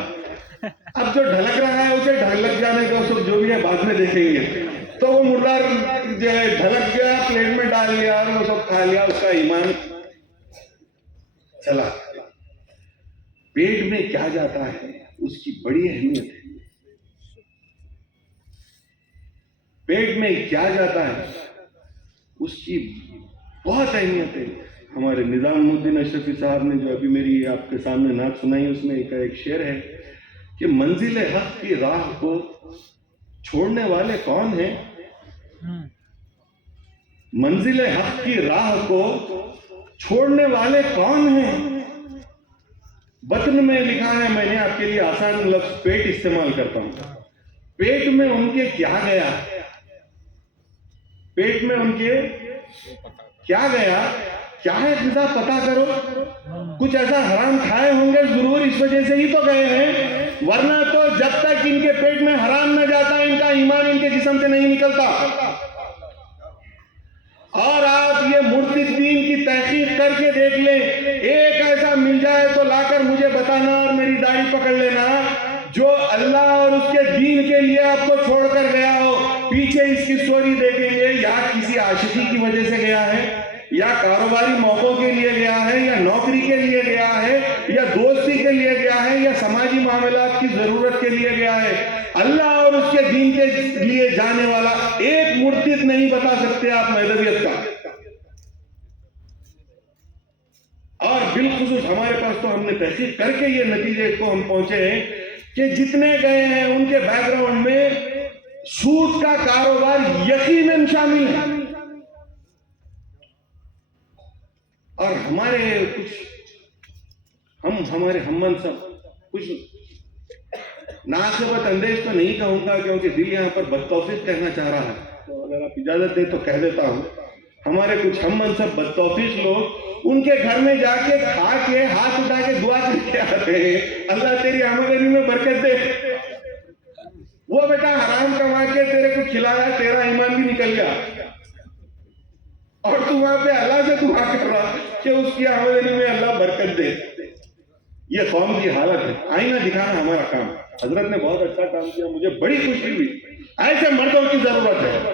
اب جو ڈھلک رہا ہے اسے ڈھلک جانے کا، سب جو بھی ہے بعد میں دیکھیں گے. تو وہ مردار جو ہے ڈھلک گیا، پلیٹ میں ڈال لیا اور وہ سب کھا لیا. اس کا ایمان چلا. پیٹ میں کیا جاتا ہے اس کی بڑی اہمیت ہے. پیٹ میں کیا جاتا ہے اس کی بہت اہمیت ہے. ہمارے نظام الدین اشرفی صاحب نے جو ابھی میری آپ کے سامنے نعت سنائی، اس میں ایک شعر ہے کہ منزل حق کی راہ کو چھوڑنے والے کون ہیں؟ منزل حق کی راہ کو چھوڑنے والے کون ہیں؟ بطن میں لکھا ہے، میں نے آپ کے لیے آسان لفظ پیٹ استعمال کرتا ہوں. پیٹ میں ان کے کیا گیا؟ پیٹ میں ان کے کیا گیا؟ کیا ہے غذا پتا کرو. کچھ ایسا حرام کھائے ہوں گے ضرور، اس وجہ سے ہی تو گئے ہیں، ورنہ تو جب تک ان کے پیٹ میں حرام نہ جاتا ان کا ایمان ان کے جسم سے نہیں نکلتا. اور آپ یہ مرتد دین کی تحقیق کر کے دیکھ لیں، ایک ایسا مل جائے تو لا کر مجھے بتانا اور میری داڑھی پکڑ لینا جو اللہ اور اس کے دین کے لیے آپ کو چھوڑ کر گیا ہو. پیچھے اس کی سٹوری دیکھیں گے، یا کسی عاشقی کی وجہ سے گیا ہے، یا کاروباری موقعوں کے لیے گیا ہے، یا نوکری کے لیے گیا ہے، یا دوستی کے لیے گیا ہے، یا سماجی معاملات کی ضرورت کے لیے گیا ہے. اللہ اور اس کے دین کے لیے جانے والا ایک مرتد نہیں بتا سکتے آپ مذہبیت کا. اور بالخصوص ہمارے پاس تو ہم نے تحقیق کر کے یہ نتیجے کو ہم پہنچے ہیں کہ جتنے گئے ہیں ان کے بیک گراؤنڈ میں سود کا کاروبار یقیناً شامل ہے. اور ہمارے ہمارے ہم منصب کچھ ناقصبت اندیش تو نہیں کہوں گا کیونکہ دل یہاں پر بدتوفیق کہنا چاہ رہا ہے، تو اگر آپ اجازت دیں تو کہہ دیتا ہوں. ہمارے کچھ ہم منصب بدتوفیق لوگ ان کے گھر میں جا کے کھا کے ہاتھ اٹھا کے دعا کر کے آتے ہیں، اللہ تیری آمدنی میں برکت دے. وہ بیٹا حرام کما کے تیرے کو کھلایا، تیرا ایمان بھی نکل گیا. اور تو وہاں پہ اللہ سے دعا کر رہا کہ اس کی آمدنی میں اللہ برکت دے. یہ قوم کی حالت ہے. آئینہ دکھانا ہمارا کام. حضرت نے بہت اچھا کام کیا, مجھے بڑی خوشی ہوئی. ایسے مردوں کی ضرورت ہے.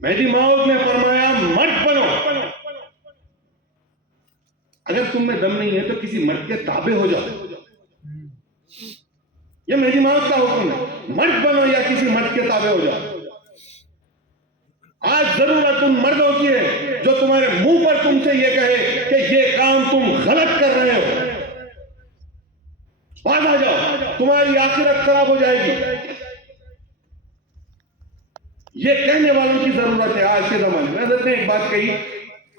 مہدی موعود نے فرمایا مرد بنو. اگر تم میں دم نہیں ہے تو کسی مرد کے تابع ہو جاؤ. یہ مہدی موعود کا حکم ہے. مرد بنو یا کسی مرد کے تابع ہو جاؤ. آج ضرورت ان مردوں کی ہے جو تمہارے منہ پر تم سے یہ کہے کہ یہ کام تم غلط کر رہے ہو. باز آ جاؤ, تمہاری آخرت خراب ہو جائے گی. یہ کہنے والوں کی ضرورت ہے آج کے زمانے میں. حضرت نے ایک بات کہی,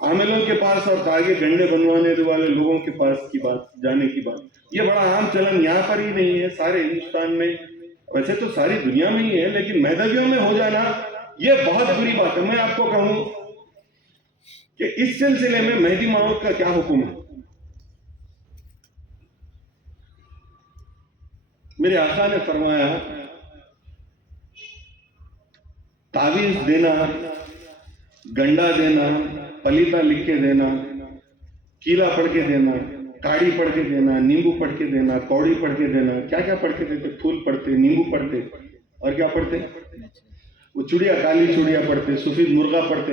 عاملوں کے پاس اور داغے گنڈے بنوانے والے لوگوں کے پاس کی بات, جانے کی بات. یہ بڑا عام چلن یہاں پر ہی نہیں ہے, سارے ہندوستان میں, ویسے تو ساری دنیا میں ہی ہے, لیکن مہدویوں میں ہو جانا یہ بہت بری بات ہے. میں آپ کو کہوں کہ اس سلسلے میں مہدی موعود کا کیا حکم ہے. میرے آقا نے فرمایا تعویذ دینا, گنڈا دینا, پلیتا لکھ کے دینا, کیلا پڑھ کے دینا, کاڑی پڑھ کے دینا, نیمبو پڑھ کے دینا, کوڑی پڑھ کے دینا, کیا کیا پڑھ کے دیتے, پھول پڑھتے, نیمبو پڑھتے, اور کیا پڑھتے, وہ چڑیا, کالی چڑیا پڑھتے, سفید مرغا پڑھتے.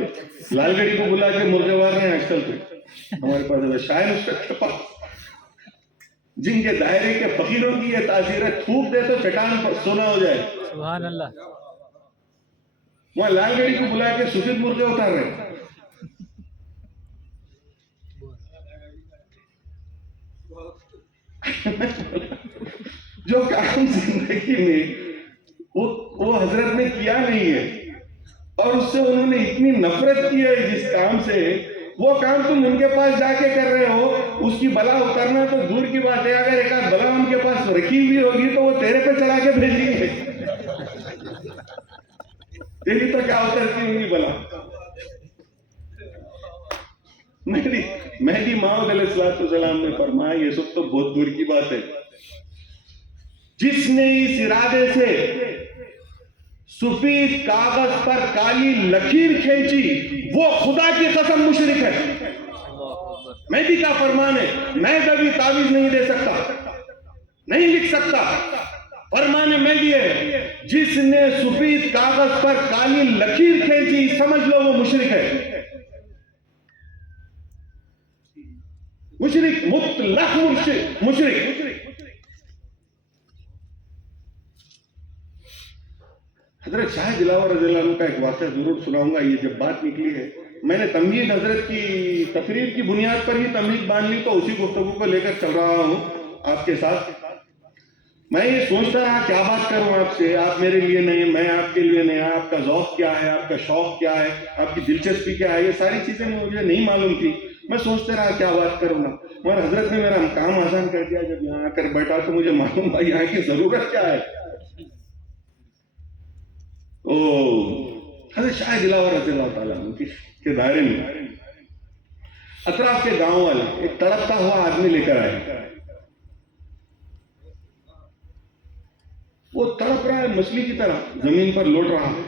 لال گڑی کو بلا کے مرغے وار رہے ہیں آج کل پہ ہمارے پاس. شاید اس کے پاس جن کے دائرے کے فقیروں کی یہ تاثیر ہے, تھوک دے تو چٹان پر سونا ہو جائے. سبحان اللہ. وہاں لال گڑی کو بلا کے سفید مرغے اتار رہے ہیں. جو کام زندگی میں وہ حضرت نے کیا نہیں ہے اور اس سے انہوں نے اتنی نفرت کی ہے جس کام سے, وہ کام تم ان کے پاس جا کے کر رہے ہو. اس کی بلا اترنا تو دور کی بات ہے, اگر ایک آدھ بلا ان کے پاس رکھی ہوئی ہوگی تو وہ تیرے پہ چلا کے بھیجیں گے. تیری تو کیا اترتی ہوئی بلا. مہدی موعود علیہ السلام نے فرمایا یہ سب تو بہت دور کی بات ہے. جس نے اس ارادے سے سفید کاغذ پر کالی لکیر کھینچی وہ خدا کی قسم مشرک ہے. مہدی کا فرمان ہے, میں کبھی تعویذ نہیں دے سکتا, نہیں لکھ سکتا. فرمان مہدی ہے, جس نے سفید کاغذ پر کالی لکیر کھینچی سمجھ لو وہ مشرک ہے. مشرک, مطلق مشرک. حضرت شاہ دلاور رضی اللہ عنہ کا ایک واقعہ ضرور سناؤں گا. یہ جب بات نکلی ہے, میں نے تمہید حضرت کی تقریر کی بنیاد پر ہی تمہید باندھ لی, تو اسی گفتگو کو لے کر چل رہا ہوں آپ کے ساتھ. میں یہ سوچتا رہا کیا بات کروں آپ سے, آپ میرے لیے نئے, میں آپ کے لیے نیا. آپ کا ذوق کیا ہے, آپ کا شوق کیا ہے, آپ کی دلچسپی کیا ہے, یہ ساری چیزیں مجھے نہیں معلوم تھی. میں سوچتا رہا کیا بات کروں گا, مگر حضرت نے میرا کام آسان کر دیا. جب یہاں آ کر بیٹھا تو مجھے معلوم ہوا یہاں کی ضرورت کیا ہے. حضرت شاہ دلاور رضی اللہ تعالیٰ کے دائرے میں اطراف کے گاؤں والے ایک تڑپتا ہوا آدمی لے کر آئے. وہ تڑپ رہا ہے مچھلی کی طرح, زمین پر لوٹ رہا ہے.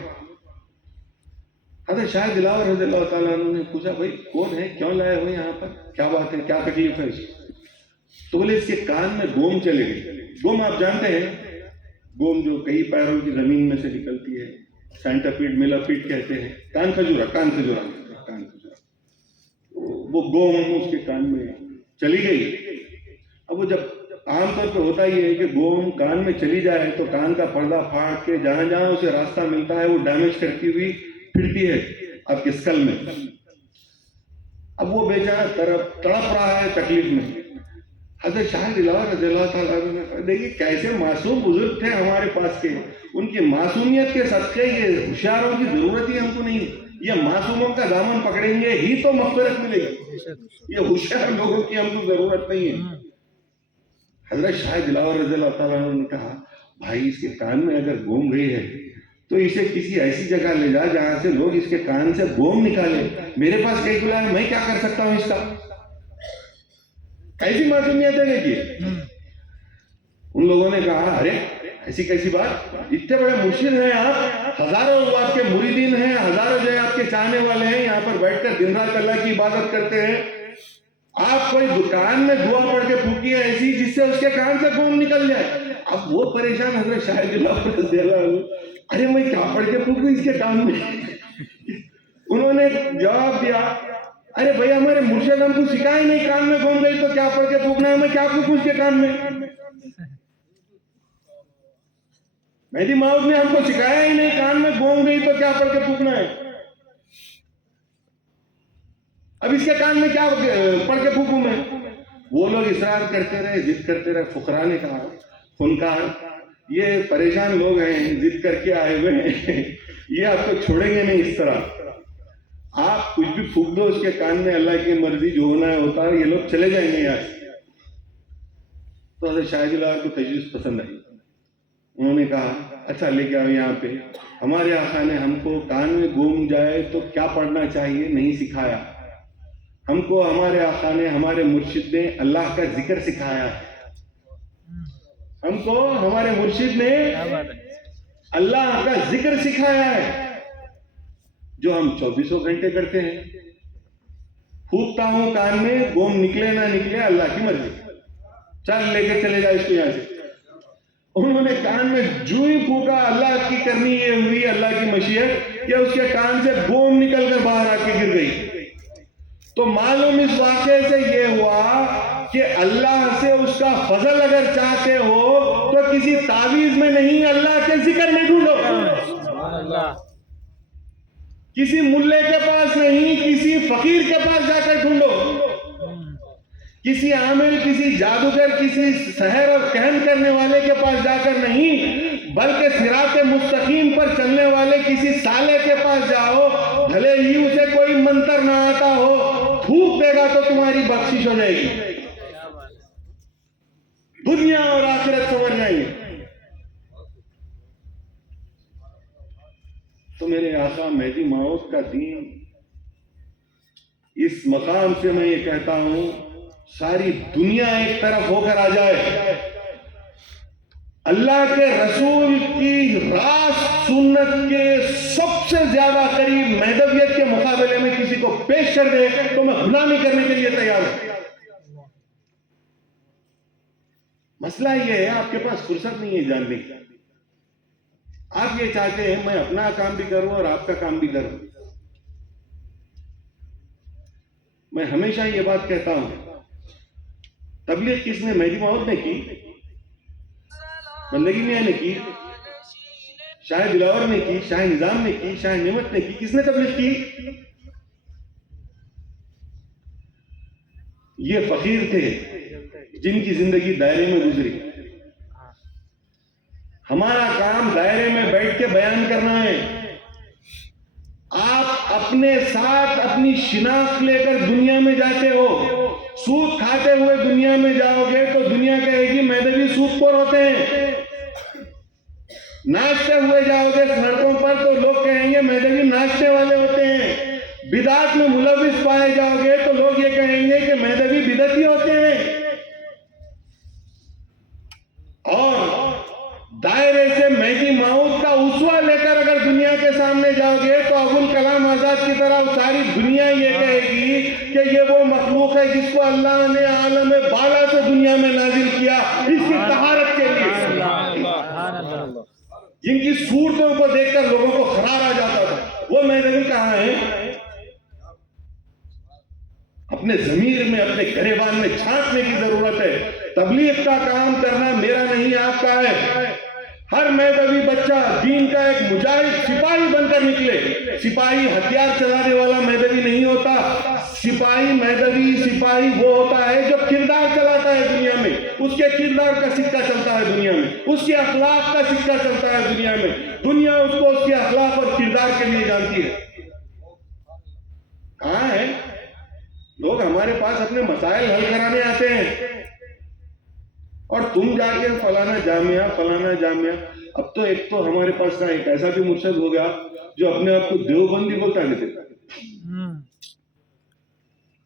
حضرت شاہ دلاور رضی اللہ تعالیٰ عنہ نے پوچھا بھائی کون ہے, کیوں لائے ہوئے یہاں پر, کیا بات ہے, کیا تکلیف ہے اس کو. تو بولے اس کے کان میں گوم چلے گئی. گوم آپ جانتے ہیں, گوم جو کئی پیروں کی زمین میں سے نکلتی ہے, سینٹاپیڈ میلاپیڈ کہتے ہیں. کان کھجورا. وہ گوم اس کے کان میں چلی گئی. اب وہ جب عام طور پہ ہوتا ہی ہے کہ گوم کان میں چلی جائے تو کان کا پردہ پھاڑ کے جہاں جہاں اسے راستہ ملتا ہے وہ ڈیمیج کرتی ہوئی پھرتی ہے آپ کے اسکل میں. اب وہ بیچارہ تڑپ رہا ہے تکلیف میں. حضرت شاہ دلاور رضی اللہ تعالیٰ عنہ دیکھیے کیسے معصوم بزرگ تھے ہمارے پاس کے. ان کی معصومیت کے صدقے یہ ہوشیاروں کی ضرورت ہی ہم کو نہیں. یہ معصوموں کا دامن پکڑیں گے ہی تو مغفرت ملے گی. یہ ہوشیار لوگوں کی ہم کو ضرورت نہیں ہے. حضرت شاہ دلاور رضی اللہ تعالیٰ عنہ نے کہا بھائی اس کے کان میں اگر گوم گئی ہے تو اسے کسی ایسی جگہ لے جا جہاں سے لوگ اس کے کان سے گوم نکالے. میرے پاس کیلکولیٹر ہے, میں کیا کر سکتا ہوں اس کا. کیسی معصومیت ہے دیکھیے. ان لوگوں نے کہا ارے ایسی کیسی بات؟ اتنے بڑے مرشد ہیں آپ، ہزاروں لوگ آپ کے مریدین ہیں، ہزاروں جو ہے آپ کے چاہنے والے ہیں، یہاں پر بیٹھ کر دن رات اللہ کی عبادت کرتے ہیں. آپ کوئی دکان میں دعا پڑھ کے پھونکی ہے ایسی جس سے اس کے کان سے گوم نکل جائے. اب وہ پریشان حضرت شاہ جلال رضی اللہ عنہ، ارے میں کیا پڑھ کے پھونکوں اس کے کان میں؟ انہوں نے جواب دیا، ارے بھائی ہمارے مرشد ہم کو سکھائے نہیں، کان میں گھوم گئی تو کیا پڑھ کے پھونکنا ہے، میں کیا پھونکوں اس کے کان میں؟ مہدی ماؤد نے ہم کو سکھایا ہی نہیں، کان میں گھوم گئی تو کیا پڑھ کے پھونکنا ہے. اب اس کے کان میں کیا پڑھ کے پھونکوں میں؟ وہ لوگ اصرار کرتے رہے، ضد کرتے رہے. فقراء نے کہا، فنکار یہ پریشان لوگ ہیں، ضد کر کے آئے ہوئے ہیں، یہ آپ کو چھوڑیں گے نہیں اس طرح، آپ کچھ بھی پھونک دو اس کے کان میں، اللہ کی مرضی جو ہونا ہے ہوتا ہے، یہ لوگ چلے جائیں گے یہاں سے. تو حضرت شاہ جلال کو تجویز پسند آئی. انہوں نے کہا اچھا لے کے آؤ یہاں پہ. ہمارے آقا نے ہم کو کان میں گھوم جائے تو کیا پڑھنا چاہیے نہیں سکھایا. ہم کو ہمارے آقا نے، ہمارے مرشد نے اللہ کا ذکر سکھایا ہے. ہم کو ہمارے مرشد نے اللہ کا ذکر سکھایا ہے جو ہم 24 گھنٹے کرتے ہیں. پھونکتا ہوں کان میں، گوم نکلے نہ نکلے اللہ کی مرضی، چل لے کے چلے جا اس کو یہاں سے. انہوں نے کان میں جو ہی پھونکا، اللہ کی کرنی یہ ہوئی، اللہ کی مشیت کہ اس کے کان سے گوم نکل کر باہر آ کے گر گئی. تو معلوم اس واقعے سے یہ ہوا کہ اللہ سے اس کا فضل اگر چاہتے ہو تو کسی تعویذ میں نہیں، اللہ کے ذکر میں ڈھونڈو. کسی ملے کے پاس نہیں، کسی فقیر کے پاس جا کر ڈھونڈو. کسی عامل، کسی جادوگر، کسی سحر اور کہن کرنے والے کے پاس جا کر نہیں، بلکہ صراط مستقیم پر چلنے والے کسی سالے کے پاس جاؤ. بھلے ہی اسے کوئی منتر نہ آتا ہو، پھونک دے گا تو تمہاری بخشش ہو جائے گی، دنیا اور آخرت سمجھ جائیں گے. تو میرے آقا مہدی ماؤد کا دین، اس مقام سے میں یہ کہتا ہوں ساری دنیا ایک طرف ہو کر آ جائے، اللہ کے رسول کی راست سنت کے سب سے زیادہ قریب مہدویت کے مقابلے میں کسی کو پیش کر دے تو میں غلامی کرنے کے لیے تیار ہوں. مسئلہ یہ ہے آپ کے پاس فرصت نہیں ہے جاننے کی. آپ یہ چاہتے ہیں میں اپنا کام بھی کروں اور آپ کا کام بھی کروں. میں ہمیشہ یہ بات کہتا ہوں، تبلیغ کس نے؟ مہدی ماؤد نے کی، بندگی میاں نے کی، شاہ دلاور نے کی، شاہ نظام نے کی، شاہ نعمت نے کی. کس نے تبلیغ کی؟ یہ فقیر تھے جن کی زندگی دائرے میں گزری. ہمارا کام دائرے میں بیٹھ کے بیان کرنا ہے. آپ اپنے ساتھ اپنی شناخت لے کر دنیا میں جاتے ہو، سود کھاتے ہوئے دنیا میں جاؤ گے تو دنیا کہے گی مہدوی سود خور ہوتے ہیں. ناچتے ہوئے جاؤ گے سڑکوں پر تو لوگ کہیں گے مہدوی ناچنے والے ہوتے ہیں. بدعت میں ملوث پائے جاؤ گے تو لوگ یہ کہیں گے کہ مہدوی بدعتی ہوتے ہیں. اور دائرے سے مہدی ماؤد کا اسوہ لے کر اگر دنیا کے سامنے جاؤ گے تو ابوالکلام آزاد کی طرح ساری دنیا یہ کہے گی کہ یہ وہ مخلوق ہے جس کو اللہ نے عالم بالا سے دنیا میں نازل کیا اس کی طہارت کے لیے، جن کی صورتوں کو دیکھ کر لوگوں کو خرار آ جاتا تھا. وہ مہدوی کہاں ہے؟ اپنے ضمیر میں، اپنے گریبان میں چھانٹنے کی ضرورت ہے. تبلیغ کا کام کرنا میرا نہیں آپ کا ہے. ہر مہدوی بچہ دین کا ایک مجاہد سپاہی بن کر نکلے. سپاہی ہتھیار چلانے والا مہدوی نہیں ہوتا. مہدوی سپاہی وہ ہوتا ہے جو کردار چلاتا ہے دنیا میں، اس کے کردار کا سکہ چلتا ہے دنیا میں، اس کے اخلاق کا سکہ چلتا ہے دنیا میں. دنیا اس کو اس کے اخلاق اور کردار کے لیے جانتی ہے. کہاں ہے؟ لوگ ہمارے پاس اپنے مسائل حل کرانے آتے ہیں اور تم جا کے فلانا جامعہ. اب تو ایک تو ہمارے پاس ایک ایسا بھی مرشد ہو گیا جو اپنے آپ کو دیوبندی بولتا ہے.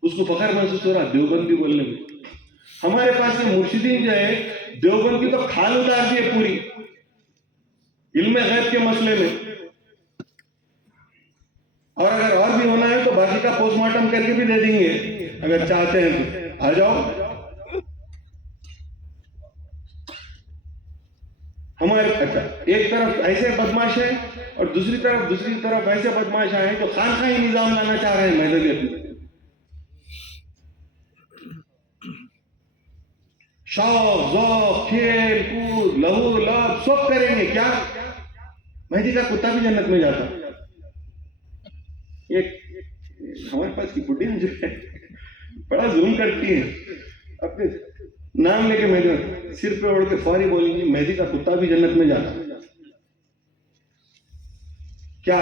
اس کو فخر محسوس ہو رہا دیوبندی بولنے میں. ہمارے پاس یہ مرشدین جو ہے دیوبند کی تو کھال اتار دی ہے پوری. علم غیب کے مسئلے میں. اور اگر اور بھی ہونا ہے تو باقی کا پوسٹ مارٹم کر کے بھی دے دیں گے اگر چاہتے ہیں تو. آ جاؤ. ہمارے اچھا ایک طرف ایسے بدماش ہیں اور دوسری طرف ایسے بدماش ہیں جو خانقاہی نظام لانا چاہ رہے ہیں مہذبیت میں. شوق ذوق کھیل کود لہو لعب سب کریں گے. کیا مہدی کا کتا بھی جنت میں جاتا. ایک ہمارے پاس کی بڈیاں جو ہے بڑا ظلم کرتی ہیں. اپنے نام لے کے مہدی سر پہ اوڑھ کے فوری بولیں گی مہدی کا کتا بھی جنت میں جاتا. کیا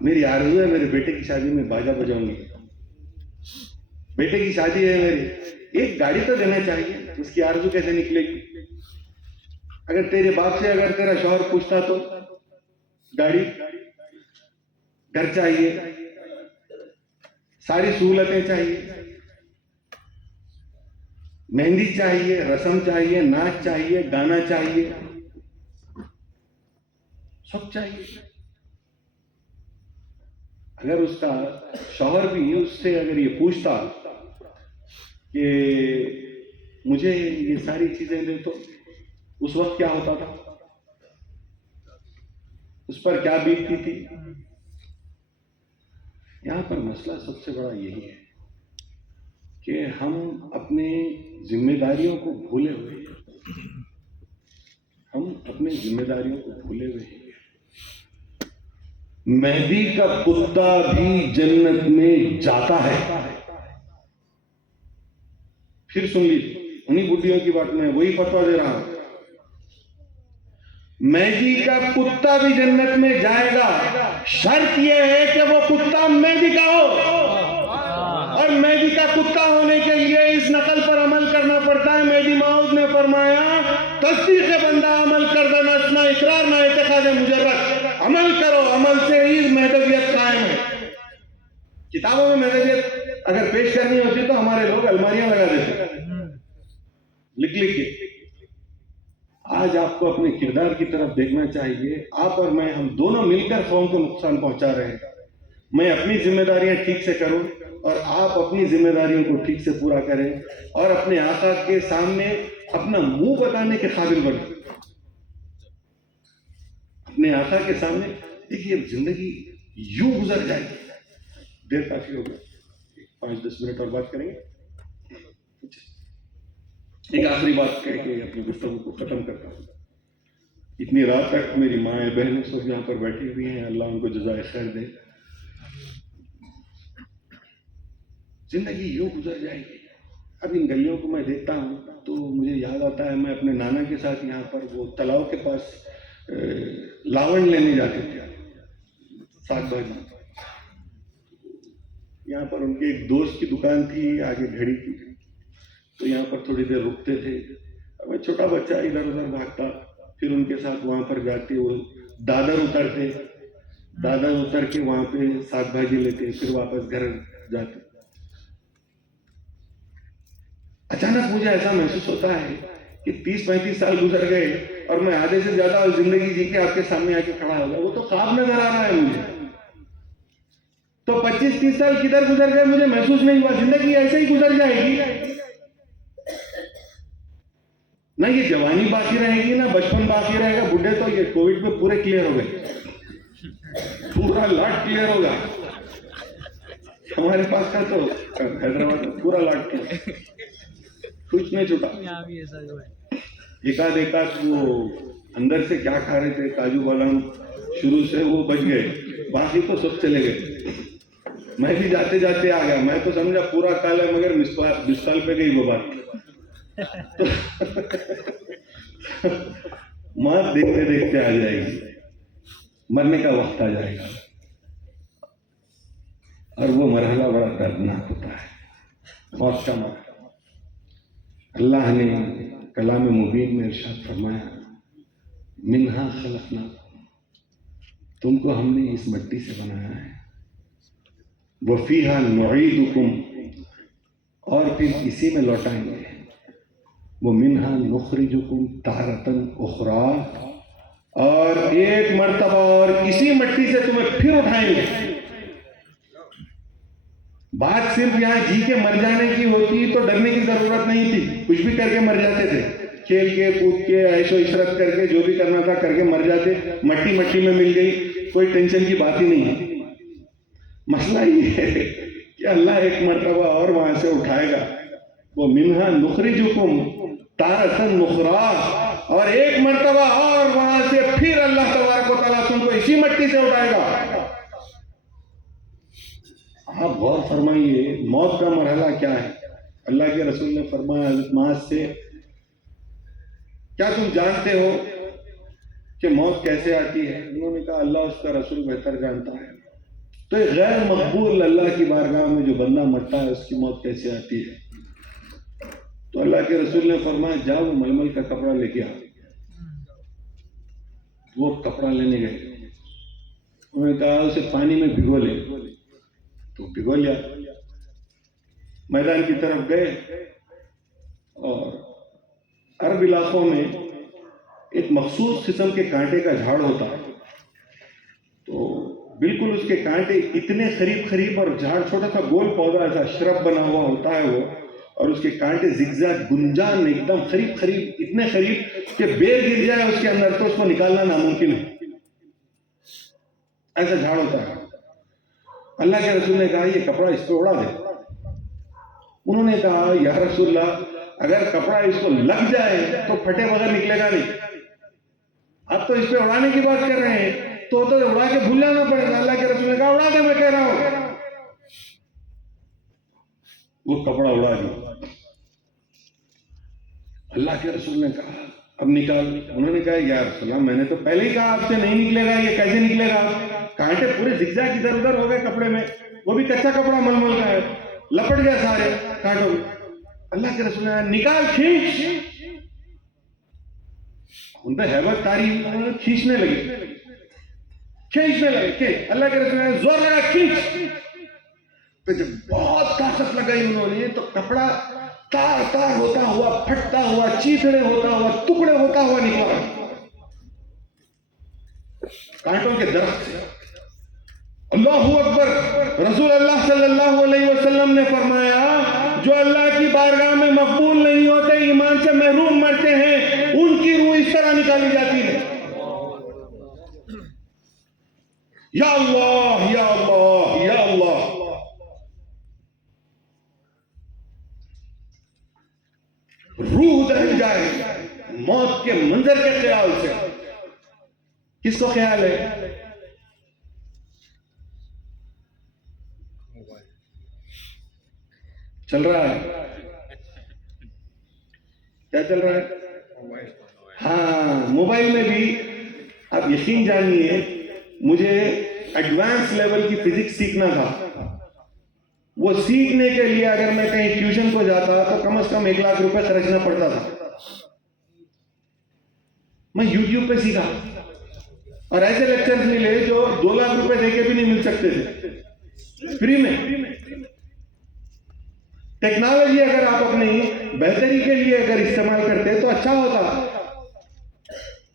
میری آرزو ہے میرے بیٹے کی شادی میں باجا بجاؤں گی. بیٹے کی شادی ہے میری, ایک گاڑی تو دینا چاہیے. اس کی آرزو کیسے نکلے گی؟ اگر تیرے باپ سے اگر تیرا شوہر پوچھتا تو گاڑی, گھر چاہیے, ساری سہولتیں چاہیے, مہندی چاہیے, رسم چاہیے, ناچ چاہیے, گانا چاہیے, سب چاہیے. اگر اس کا شوہر بھی اس سے اگر یہ پوچھتا کہ مجھے یہ ساری چیزیں دے تو اس وقت کیا ہوتا تھا, اس پر کیا بیتتی تھی؟ یہاں پر مسئلہ سب سے بڑا یہی ہے کہ ہم اپنے ذمہ داریوں کو بھولے ہوئے ہیں. مہدی کا کتا بھی جنت میں جاتا ہے. پھر سن لیجیے, انہی بڈیوں کی بات میں وہی فتویٰ دے رہا ہوں. مہدی کا کتا بھی جنت میں جائے گا, شرط یہ ہے کہ وہ کتا مہدی کا ہو. اور مہدی کا کتا ہونے کے لیے اس نقل پر عمل کرنا پڑتا ہے. مہدی موعود نے فرمایا تصدیق بندہ عمل کردہ نہ اقرار نہ اعتقاد مجرد. عمل کرو, عمل سے ہی مہدویت قائم ہے. کتابوں میں مہدویت اگر پیش کرنی ہوتی تو ہمارے لوگ الماریاں لگا دیتے لکھ کے. آج آپ کو اپنے کردار کی طرف دیکھنا چاہیے. آپ اور میں, ہم دونوں مل کر قوم کو نقصان پہنچا رہے ہیں. میں اپنی ذمہ داریاں ٹھیک سے کروں اور آپ اپنی ذمہ داریوں کو ٹھیک سے پورا کریں اور اپنے آقا کے سامنے اپنا منہ بتانے کے قابل بنیں. اپنے آقا کے سامنے دیکھیے زندگی یوں گزر جائے گی. دیر کافی ہو گئی, 5-10 منٹ اور بات کریں گے. ایک آخری بات کہہ کے اپنی گفتگو کو ختم کرتا ہوں. اتنی رات تک میری مائیں بہنیں سب یہاں پر بیٹھی ہوئی ہیں, اللہ ان کو جزائے خیر دے. زندگی یوں گزر جائے گی. اب ان گلیوں کو میں دیکھتا ہوں تو مجھے یاد آتا ہے میں اپنے نانا کے ساتھ یہاں پر وہ تلاؤ کے پاس لاون لینے جاتے تھے, ساگ بھاجی. یہاں پر ان کے ایک دوست کی دکان تھی آگے گھڑی کی, تو یہاں پر تھوڑی دیر رکتے تھے. میں چھوٹا بچہ ادھر ادھر بھاگتا, پھر ان کے ساتھ وہاں پر جاتے, وہ دادر اترتے, دادر اتر کے وہاں پہ ساگ بھاجی لیتے, پھر واپس گھر جاتے. اچانک مجھے ایسا محسوس ہوتا ہے کہ 30-35 سال گزر گئے اور میں آدھے سے زیادہ زندگی جی کے آپ کے سامنے آ کے کھڑا ہو گیا. وہ تو خواب نظر آ رہا ہے مجھے. تو 25-30 سال کدھر گزر گئے مجھے محسوس نہیں ہوا. زندگی ایسے ہی گزر جائے گی. نہ یہ جوانی باقی رہے گی نہ بچپن باقی رہے گا. بڈھے تو یہ کووڈ میں پورے کلیئر ہو گئے, پورا لاٹ کلیئر ہوگا. ہمارے پاس کا تو حیدرآباد میں پورا لاٹ کلیئر, کچھ نہیں چھوٹا. ایک آدھ وہ اندر سے کیا کھا رہے تھے, کاجو بادام شروع سے وہ بچ گئے, باقی تو سب چلے گئے. میں بھی جاتے جاتے آ گیا. میں تو سمجھا پورا کال ہے مگر مسکال پہ گئی وہ بات. موت دیکھتے دیکھتے آ جائے گی, مرنے کا وقت آ جائے گا اور وہ مرحلہ بڑا دردناک ہوتا ہے, موت کا مرحلہ. اللہ نے کلام مبین میں ارشاد فرمایا منہا خلقناکم, تم کو ہم نے اس مٹی سے بنایا ہے, وفیہا نعیدکم, اور پھر اسی میں لوٹائیں گے, ومنہا نخرجکم تارۃ اخری, اور ایک مرتبہ اور اسی مٹی سے تمہیں پھر اٹھائیں گے. بات صرف یہاں جی کے مر جانے کی ہوتی تو ڈرنے کی ضرورت نہیں تھی, کچھ بھی کر کے مر جاتے تھے, کھیل کے کود کے عیش و عشرت کر کے جو بھی کرنا تھا کر کے مر جاتے, مٹی مٹی میں مل گئی, کوئی ٹینشن کی بات ہی نہیں ہے. مسئلہ یہ ہے کہ اللہ ایک مرتبہ اور وہاں سے اٹھائے گا, وہ منہا نخرجکم تارۃ اخری, اور ایک مرتبہ اور وہاں سے پھر اللہ تبارک و تعالیٰ تم کو اسی مٹی سے اٹھائے گا. آپ غور فرمائیے موت کا مرحلہ کیا ہے. اللہ کے رسول نے فرمایا حضرت معاذ سے, کیا تم جانتے ہو کہ موت کیسے آتی ہے؟ انہوں نے کہا اللہ اس کا رسول بہتر جانتا ہے. تو ایک غیر مقبول اللہ کی بارگاہ میں جو بندہ مرتا ہے اس کی موت کیسے آتی ہے؟ تو اللہ کے رسول نے فرمایا جاؤ وہ ململ کا کپڑا لے کے آؤ. وہ کپڑا لینے گئے, انہوں نے کہا اسے پانی میں بھگو لے, تو بھگو لیا. میدان کی طرف گئے اور عرب علاقوں میں ایک مخصوص قسم کے کانٹے کا جھاڑ ہوتا ہے, تو بالکل اس کے کانٹے اتنے قریب اور جھاڑ چھوٹا سا گول پودا ایسا شرب بنا ہوا ہوتا ہے وہ, اور اس کے کانٹے زگزگ گنجان ایک دم قریب اتنے قریب کہ بیر گر جائے اس کے اندر تو اس کو نکالنا ناممکن ہے, ایسا جھاڑ ہوتا ہے. اللہ کے رسول نے کہا یہ کپڑا اس پہ اڑا دے. انہوں نے کہا یا رسول اللہ اگر کپڑا اس کو لگ جائے تو پھٹے بغیر نکلے گا نہیں, اب تو اس پہ اڑانے کی بات کر رہے ہیں تو اڑا کے بھول جانا پڑے گا. اللہ کے رسول نے کہا اڑا دے, میں کہہ رہا ہوں. وہ کپڑا اڑا دیا. اللہ کے رسول نے کہا اب نکال. انہوں نے کہا یا رسول اللہ میں نے تو پہلے ہی کہا آپ سے نہیں نکلے گا, یہ کیسے نکلے گا؟ کانٹے پورے زگزاگ ادھر ادھر ہو گئے کپڑے میں, وہ بھی کچا کپڑا ململ کا ہے, لپٹ گیا سارے کانٹوں میں. اللہ کے رسول نے کہا نکال, کھینچ. ان پہ ہیبت تاری, کھینچنے لگے. اللہ کے رسول نے زور لگا کھینچ. تو جب بہت طاقت لگائی انہوں نے تو کپڑا تار ہوتا ہوا, پھٹتا ہوا, چیتڑے ہوتا ہوا, ٹکڑے ہوتا ہوا نکلا کانٹوں کے درخت سے. اللہ اکبر. رسول اللہ صلی اللہ علیہ وسلم نے فرمایا جو اللہ کی بارگاہ میں مقبول نہیں ہوتے, ایمان سے محروم مرتے ہیں, ان کی روح اس طرح نکالی جاتی ہے. یا اللہ یا اللہ یا اللہ. روح دہل جائے موت کے منظر کے خیال سے. کس کو خیال ہے؟ چل رہا ہے کیا چل رہا ہے؟ ہاں موبائل میں بھی. آپ یقین جانیے مجھے ایڈوانس لیول کی فزکس سیکھنا تھا. وہ سیکھنے کے لیے اگر میں کہیں ٹیوشن کو جاتا تو کم از کم 1 لاکھ روپے خرچنا پڑتا تھا. میں یوٹیوب پہ سیکھا اور ایسے لیکچرز ملے جو 2 لاکھ روپے دے کے بھی نہیں مل سکتے تھے, فری میں. ٹیکنالوجی اگر آپ اپنی بہتری کے لیے اگر استعمال کرتے تو اچھا ہوتا.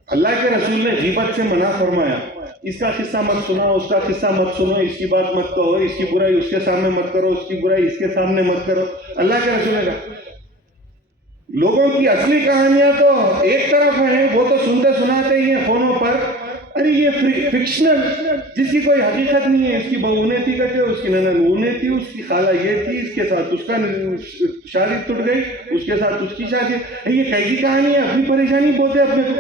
اللہ کے رسول نے غیبت سے منع فرمایا, اس کا قصہ مت سنو, اس کا قصہ مت سنو, اس کی بات مت کہو, اس کی برائی اس کے سامنے مت کرو, اس کی برائی اس کے سامنے مت کرو. اللہ کے رسول نے کہا لوگوں کی اصلی کہانیاں تو ایک طرف ہیں, وہ تو سنتے سناتے ہی ہیں فونوں پر. ارے یہ فکشنل جس کی کوئی حقیقت نہیں ہے, اس کی بہو نے تھی کہتے, اس کی ننن وہ نے تھی, اس کی خالہ یہ تھی, اس کے ساتھ اس کا شادی ٹوٹ گئی, اس کے ساتھ اس کی شادی. یہ کئی کہانی ہے, اپنی پریشانی بولتے اپنے کو,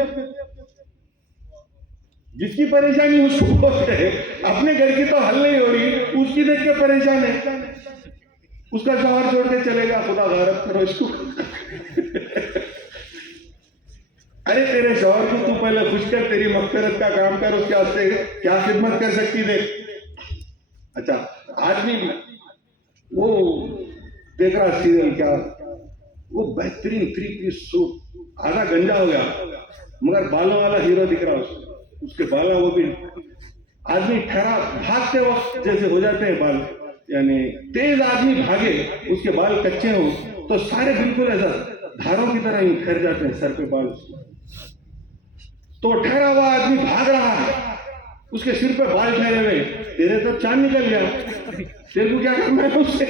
جس کی پریشانی اس کو بولتے ہیں. اپنے گھر کی تو حل نہیں ہو رہی, اس کی دیکھ کے پریشان ہے. اس کا شوہر چھوڑ کے چلے گا, خدا غارت کرو اس کو. ارے تیرے شوہر کو تو پہلے خوش کر, تیری مغفرت کا کام کر, اس کے واسطے کیا خدمت کر سکتی دیکھ. اچھا آدمی وہ دیکھ رہا سیریل, کیا وہ بہترین 3 پیس سوٹ, آدھا گنجا ہو گیا مگر بالوں والا ہیرو دکھ رہا, اس کے بالا وہ بھی. آدمی ٹھہرا, بھاگتے وقت جیسے ہو جاتے ہیں بال, یعنی تیز آدمی بھاگے, اس کے بال کچے ہوں تو سارے بالکل ایسا دھاروں کی طرح ہی پھیر جاتے ہیں سر پہ بال. تو ٹھہرا ہوا آدمی بھاگ رہا ہے, اس کے سر پہ بال ٹھہرے ہوئے, تیرے تو چاند نکل گیا, تیرے کو کیا کرنا ہے اس سے؟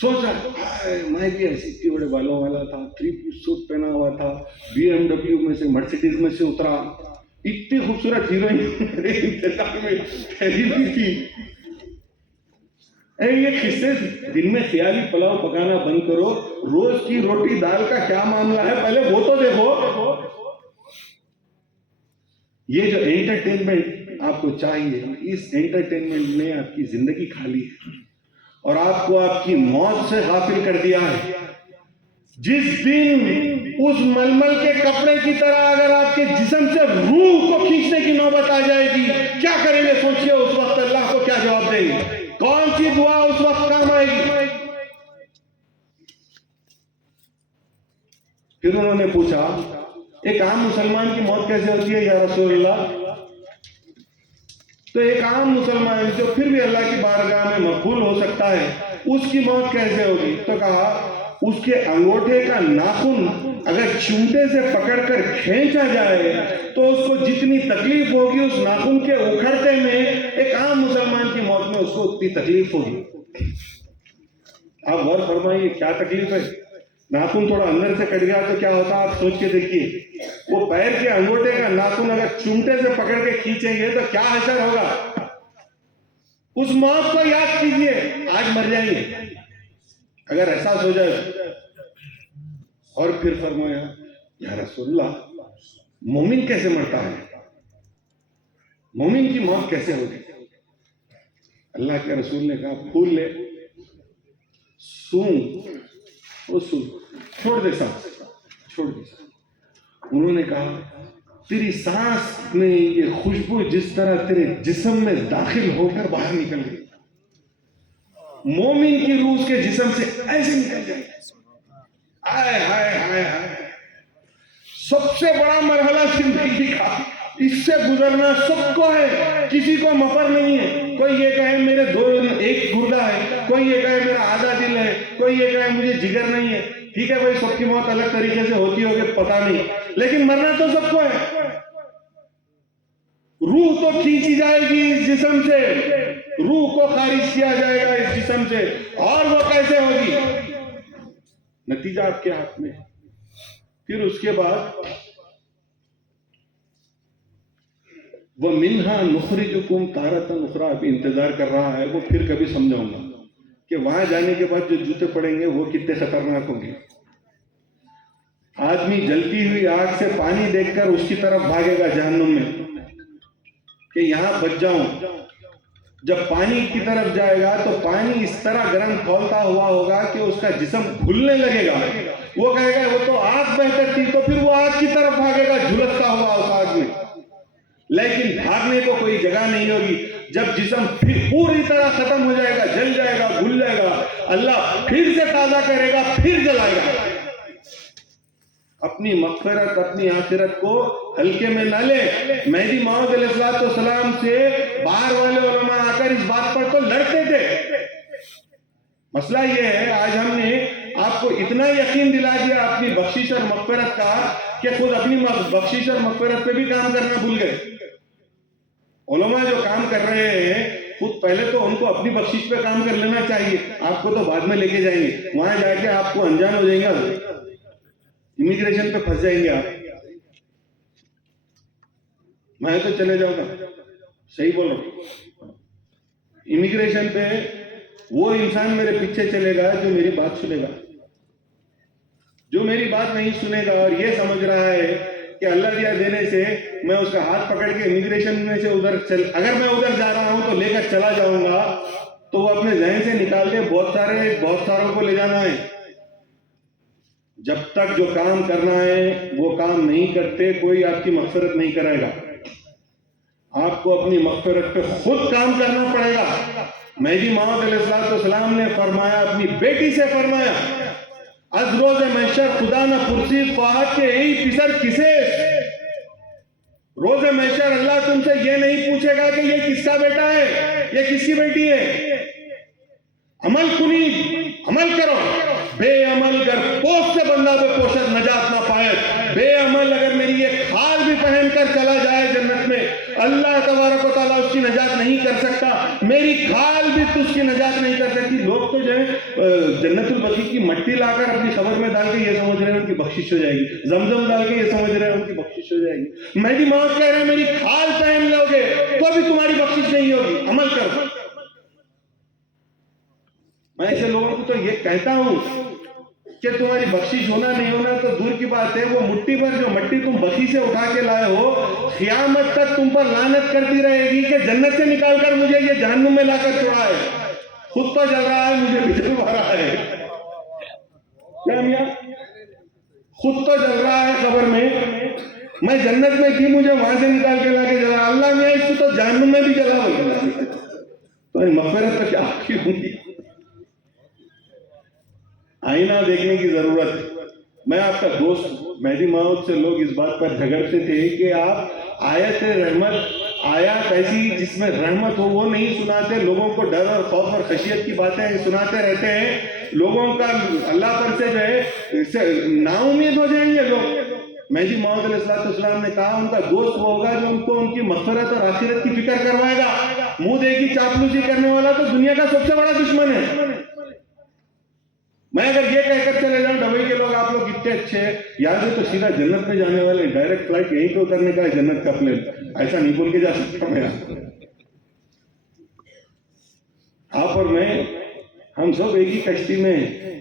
سوچا میں بھی ایسی اتنی بڑے بالوں والا تھا, 3 پیس سوٹ پہنا ہوا تھا, BMW میں سے مرسیڈیز میں سے اترا, اتنی خوبصورت ہیروئن میرے انتظار میں ٹھہری ہوئی تھی. یہ قصے دن میں خیالی پلاؤ پکانا بند کرو, روز کی روٹی دال کا کیا معاملہ ہے پہلے وہ تو دیکھو. یہ جو انٹرٹینمنٹ آپ کو چاہیے, اس انٹرٹینمنٹ نے آپ کی زندگی کھا لی ہے اور آپ کو آپ کی موت سے غافل کر دیا ہے. جس دن اس ململ کے کپڑے کی طرح اگر آپ کے جسم سے روح کو کھینچنے کی نوبت آ جائے گی, کیا کریں گے سوچئے. اس وقت اللہ کو کیا جواب دیں گے؟ کون سی دعا اس وقت کام آئے گی؟ پھر انہوں نے پوچھا ایک عام مسلمان کی موت کیسے ہوتی ہے یا رسول اللہ؟ تو ایک عام مسلمان جو پھر بھی اللہ کی بارگاہ میں مقبول ہو سکتا ہے, اس کی موت کیسے ہوگی؟ تو کہا اس کے انگوٹھے کا ناخن اگر چمٹے سے پکڑ کر کھینچا جائے تو اس کو جتنی تکلیف ہوگی اس ناخن کے اکھڑتے میں, ایک عام مسلمان کی موت میں اس کو اتنی تکلیف ہوگی. آپ غور فرمائیے کیا تکلیف ہے. ناخن تھوڑا اندر سے کٹ گیا تو کیا ہوتا, آپ سوچ کے دیکھیے. وہ پیر کے انگوٹھے کا ناخن اگر چمٹے سے پکڑ کے کھینچیں گے تو کیا اثر ہوگا. اس موت کو یاد کیجئے, آج مر جائیں گے اگر احساس ہو جائے. اور پھر فرمایا یا رسول اللہ مومن کیسے مرتا ہے, مومن کی موت کیسے ہوگی؟ اللہ کے رسول نے کہا پھول لے, سونگ, وہ سونگ چھوڑ دے سانس, چھوڑ دے. انہوں نے کہا تیری سانس میں یہ خوشبو جس طرح تیرے جسم میں داخل ہو کر باہر نکل گئی, مومن کی روح کے جسم سے ایسے نکل جائے. آئے ہائے ہائے ہائے, سب سے بڑا مرحلہ زندگی کا, اس سے گزرنا سب کو ہے, کسی کو مفر نہیں ہے. کوئی یہ کہے میرے ایک گردہ ہے, کوئی یہ کہے میرا آدھا دل ہے, کوئی یہ کہے مجھے جگر نہیں ہے. ٹھیک ہے بھائی, سب کی موت الگ طریقے سے ہوتی ہوگی پتا نہیں, لیکن مرنا تو سب کو ہے. روح تو کھینچی جائے گی اس جسم سے, روح کو خارج کیا جائے گا اس جسم سے, اور وہ کیسے ہوگی؟ نتیجہ آپ کے ہاتھ میں. پھر اس کے بعد وہ منہا نخرجکم تارۃ اخری, ابھی انتظار کر رہا ہے, وہ پھر کبھی سمجھاؤں گا کہ وہاں جانے کے بعد جو جوتے پڑیں گے وہ کتنے خطرناک ہوں گے. آدمی جلتی ہوئی آگ سے پانی دیکھ کر اس کی طرف بھاگے گا جہنم میں کہ یہاں بچ جاؤں. جب پانی کی طرف جائے گا تو پانی اس طرح گرم کھولتا ہوا ہوگا کہ اس کا جسم کھلنے لگے گا. وہ کہے گا وہ تو آگ بہتر تھی, تو پھر وہ آگ کی طرف بھاگے گا جھلستا ہوا اس آگ میں, لیکن بھاگنے کو کوئی جگہ نہیں ہوگی. جب جسم پھر پوری طرح ختم ہو جائے گا, جل جائے گا, گل جائے گا, اللہ پھر سے تازہ کرے گا, پھر جلائے گا. اپنی مغفرت, اپنی آخرت کو ہلکے میں نہ لے. مہدی موعود علیہ السلام سے باہر والے علماء آ کر اس بات پر تو لڑتے تھے. مسئلہ یہ ہے آج ہم نے آپ کو اتنا یقین دلا دیا اپنی بخشش اور مغفرت کا کہ خود اپنی بخشش اور مغفرت پہ بھی کام کرنا بھول گئے. علماء جو کام کر رہے ہیں خود پہلے تو ان کو اپنی بخشش پہ کام کر لینا چاہیے. آپ کو تو بعد میں لے کے جائیں گے, وہاں جا کے آپ کو انجان ہو جائیں گا, امیگریشن پہ پھنس جائیں گے آپ. میں تو چلے جاؤں گا, صحیح بول رہا ہوں. امیگریشن پہ وہ انسان میرے پیچھے چلے گا جو میری بات سنے گا. جو میری بات نہیں سنے گا اور یہ سمجھ رہا ہے کہ اللہ دیا دینے سے میں اس کا ہاتھ پکڑ کے امیگریشن میں سے اگر میں ادھر جا رہا ہوں تو لے کر چلا جاؤں گا, تو وہ اپنے ذہن سے نکال دے بہت ساروں کو لے جانا ہے. جب تک جو کام کرنا ہے وہ کام نہیں کرتے, کوئی آپ کی مغفرت نہیں کرے گا. آپ کو اپنی مغفرت پہ خود کام کرنا پڑے گا. مہدی موعود علیہ السلام نے فرمایا, اپنی بیٹی سے فرمایا, از روز محشر خدا نہ پرسید خواہد کہ ای پسر کسے. روز محشر اللہ تم سے یہ نہیں پوچھے گا کہ یہ کس کا بیٹا ہے, یہ کس کی بیٹی ہے. عمل کنی, عمل کرو, بے عمل گر پوست سے بندہ بے پوشک نجات نہ پائے. بے عمل اگر میری یہ کھال بھی پہن کر چلا جائے جنت میں, اللہ تبارک و تعالیٰ اس کی نجات نہیں کر سکتا. میری کھال بھی تو اس کی نجات نہیں کر سکتی. لوگ تو جو ہے جنت البقیع کی مٹی لا کر اپنی قبر میں ڈال کے یہ سمجھ رہے ہیں ان کی بخشش ہو جائے گی, زمزم ڈال کے یہ سمجھ رہے ہیں ان کی بخشش ہو جائے گی. مہدی موعود کہہ رہے ہیں میری کھال پہن لو گے تو بھی تمہاری بخشش نہیں ہوگی, عمل کر. میں ایسے لوگوں کو تو یہ کہتا ہوں کہ تمہاری بخشش ہونا نہیں ہونا تو دور کی بات ہے, وہ مٹی پر جو مٹی تم بخی سے اٹھا کے لائے ہو قیامت تک تم پر لعنت کرتی رہے گی کہ جنت سے نکال کر مجھے یہ جہنم میں لا کر چھوڑا ہے. خود تو جل رہا ہے, مجھے بھی جلوا رہا ہے. کیا میاں, خود تو جل رہا ہے قبر میں, میں جنت میں تھی مجھے وہاں سے نکال کے لا کے جلا. اللہ میاں اس کو تو جہنم میں بھی جلا ہوگا, تو مغفرت تو کیا آپ کی ہوں گی. آئینہ دیکھنے کی ضرورت ہے. میں آپ کا دوست مہدی موعود سے لوگ اس بات پر جھگڑتے تھے کہ آپ آیت رحمت, آیات ایسی جس میں رحمت ہو وہ نہیں سناتے, لوگوں کو ڈر اور خوف اور خشیت کی باتیں سناتے رہتے ہیں. لوگوں کا اللہ پر سے جو ہے نا امید ہو جائیں گے لوگ. مہدی موعود علیہ السلام نے کہا ان کا دوست وہ ہوگا جو ان کو ان کی مغفرت اور آخرت کی فکر کروائے گا. منہ دیکھی چاپلوسی کرنے والا تو دنیا کا سب سے بڑا دشمن ہے. میں اگر یہ کہہ کر چلے جاؤں دبئی کے لوگ آپ لوگ اتنے اچھے ہیں, یاد ہے تو سیدھا جنت میں جانے والے, ڈائریکٹ فلائٹ یہیں پہ اترنے کا ہے جنت کا پلین, ایسا نہیں بول کے جا سکتا میں. آپ اور میں ہم سب ایک ہی کشتی میں,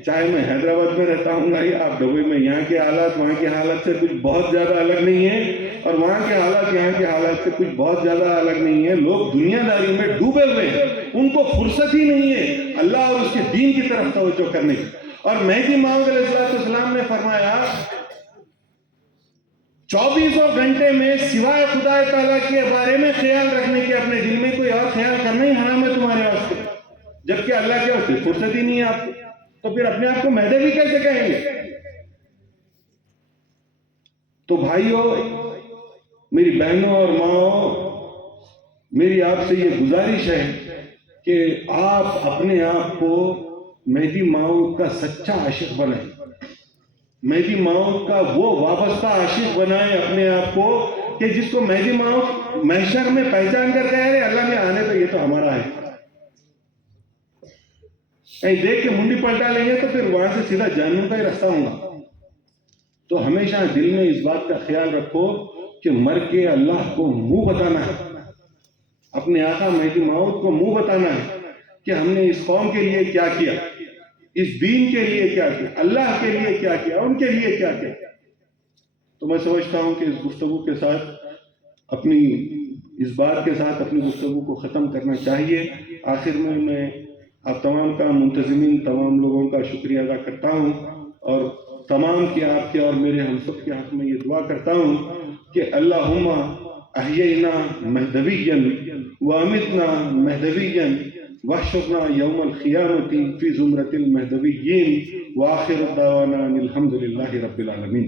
چاہے میں حیدرآباد میں رہتا ہوں گا یا آپ دبئی میں. یہاں کے حالات وہاں کے حالات سے کچھ بہت زیادہ الگ نہیں ہے, اور وہاں کے حالات یہاں کے حالات سے کچھ بہت زیادہ الگ نہیں ہے. لوگ دنیا داری میں ڈوبے ہوئے ہیں, ان کو فرصت ہی نہیں ہے اللہ اور اس کے دین کی طرف توجہ کرنے کی. اور مہدی موعود علیہ السلام نے فرمایا 24 گھنٹے میں سوائے خدا تعالیٰ کے بارے میں خیال رکھنے کے اپنے دل میں کوئی اور خیال کرنا ہی حرام ہے تمہارے واسطے, جبکہ اللہ کے واسطے فرصت ہی نہیں ہے آپ کو. تو پھر اپنے آپ کو مہدی بھی کیسے کہیں گے؟ تو بھائیوں, میری بہنوں اور ماں, میری آپ سے یہ گزارش ہے کہ آپ اپنے آپ کو مہدی موعود کا سچا عاشق بنائیں, مہدی موعود کا وہ وابستہ عاشق بنائیں اپنے آپ کو کہ جس کو مہدی موعود محشر میں پہچان کر کہہ رہے اللہ میں آنے تو یہ تو ہمارا ہے. کہیں دیکھ کے منڈی پلٹا لیں گے تو پھر وہاں سے سیدھا جہنم کا ہی راستہ ہوگا. تو ہمیشہ دل میں اس بات کا خیال رکھو کہ مر کے اللہ کو منہ بتانا ہے, اپنے آقا مہدی موعود کو منہ بتانا ہے کہ ہم نے اس قوم کے لیے کیا کیا, اس دین کے لیے کیا کیا, اللہ کے لیے کیا کیا, ان کے لیے کیا کیا. تو میں سمجھتا ہوں کہ اس گفتگو کے ساتھ اپنی اس بات کے ساتھ اپنی گفتگو کو ختم کرنا چاہیے. آخر میں آپ تمام کا, منتظمین تمام لوگوں کا شکریہ ادا کرتا ہوں, اور تمام کے آپ کے اور میرے ہم سب کے حق میں یہ دعا کرتا ہوں کہ اللہم احیینا مہدویًا وامتنا مہدویًا واحشرنا یوم القیامۃ فی زمرۃ المہدویین وآخر دعوانا الحمد للہ رب العالمین.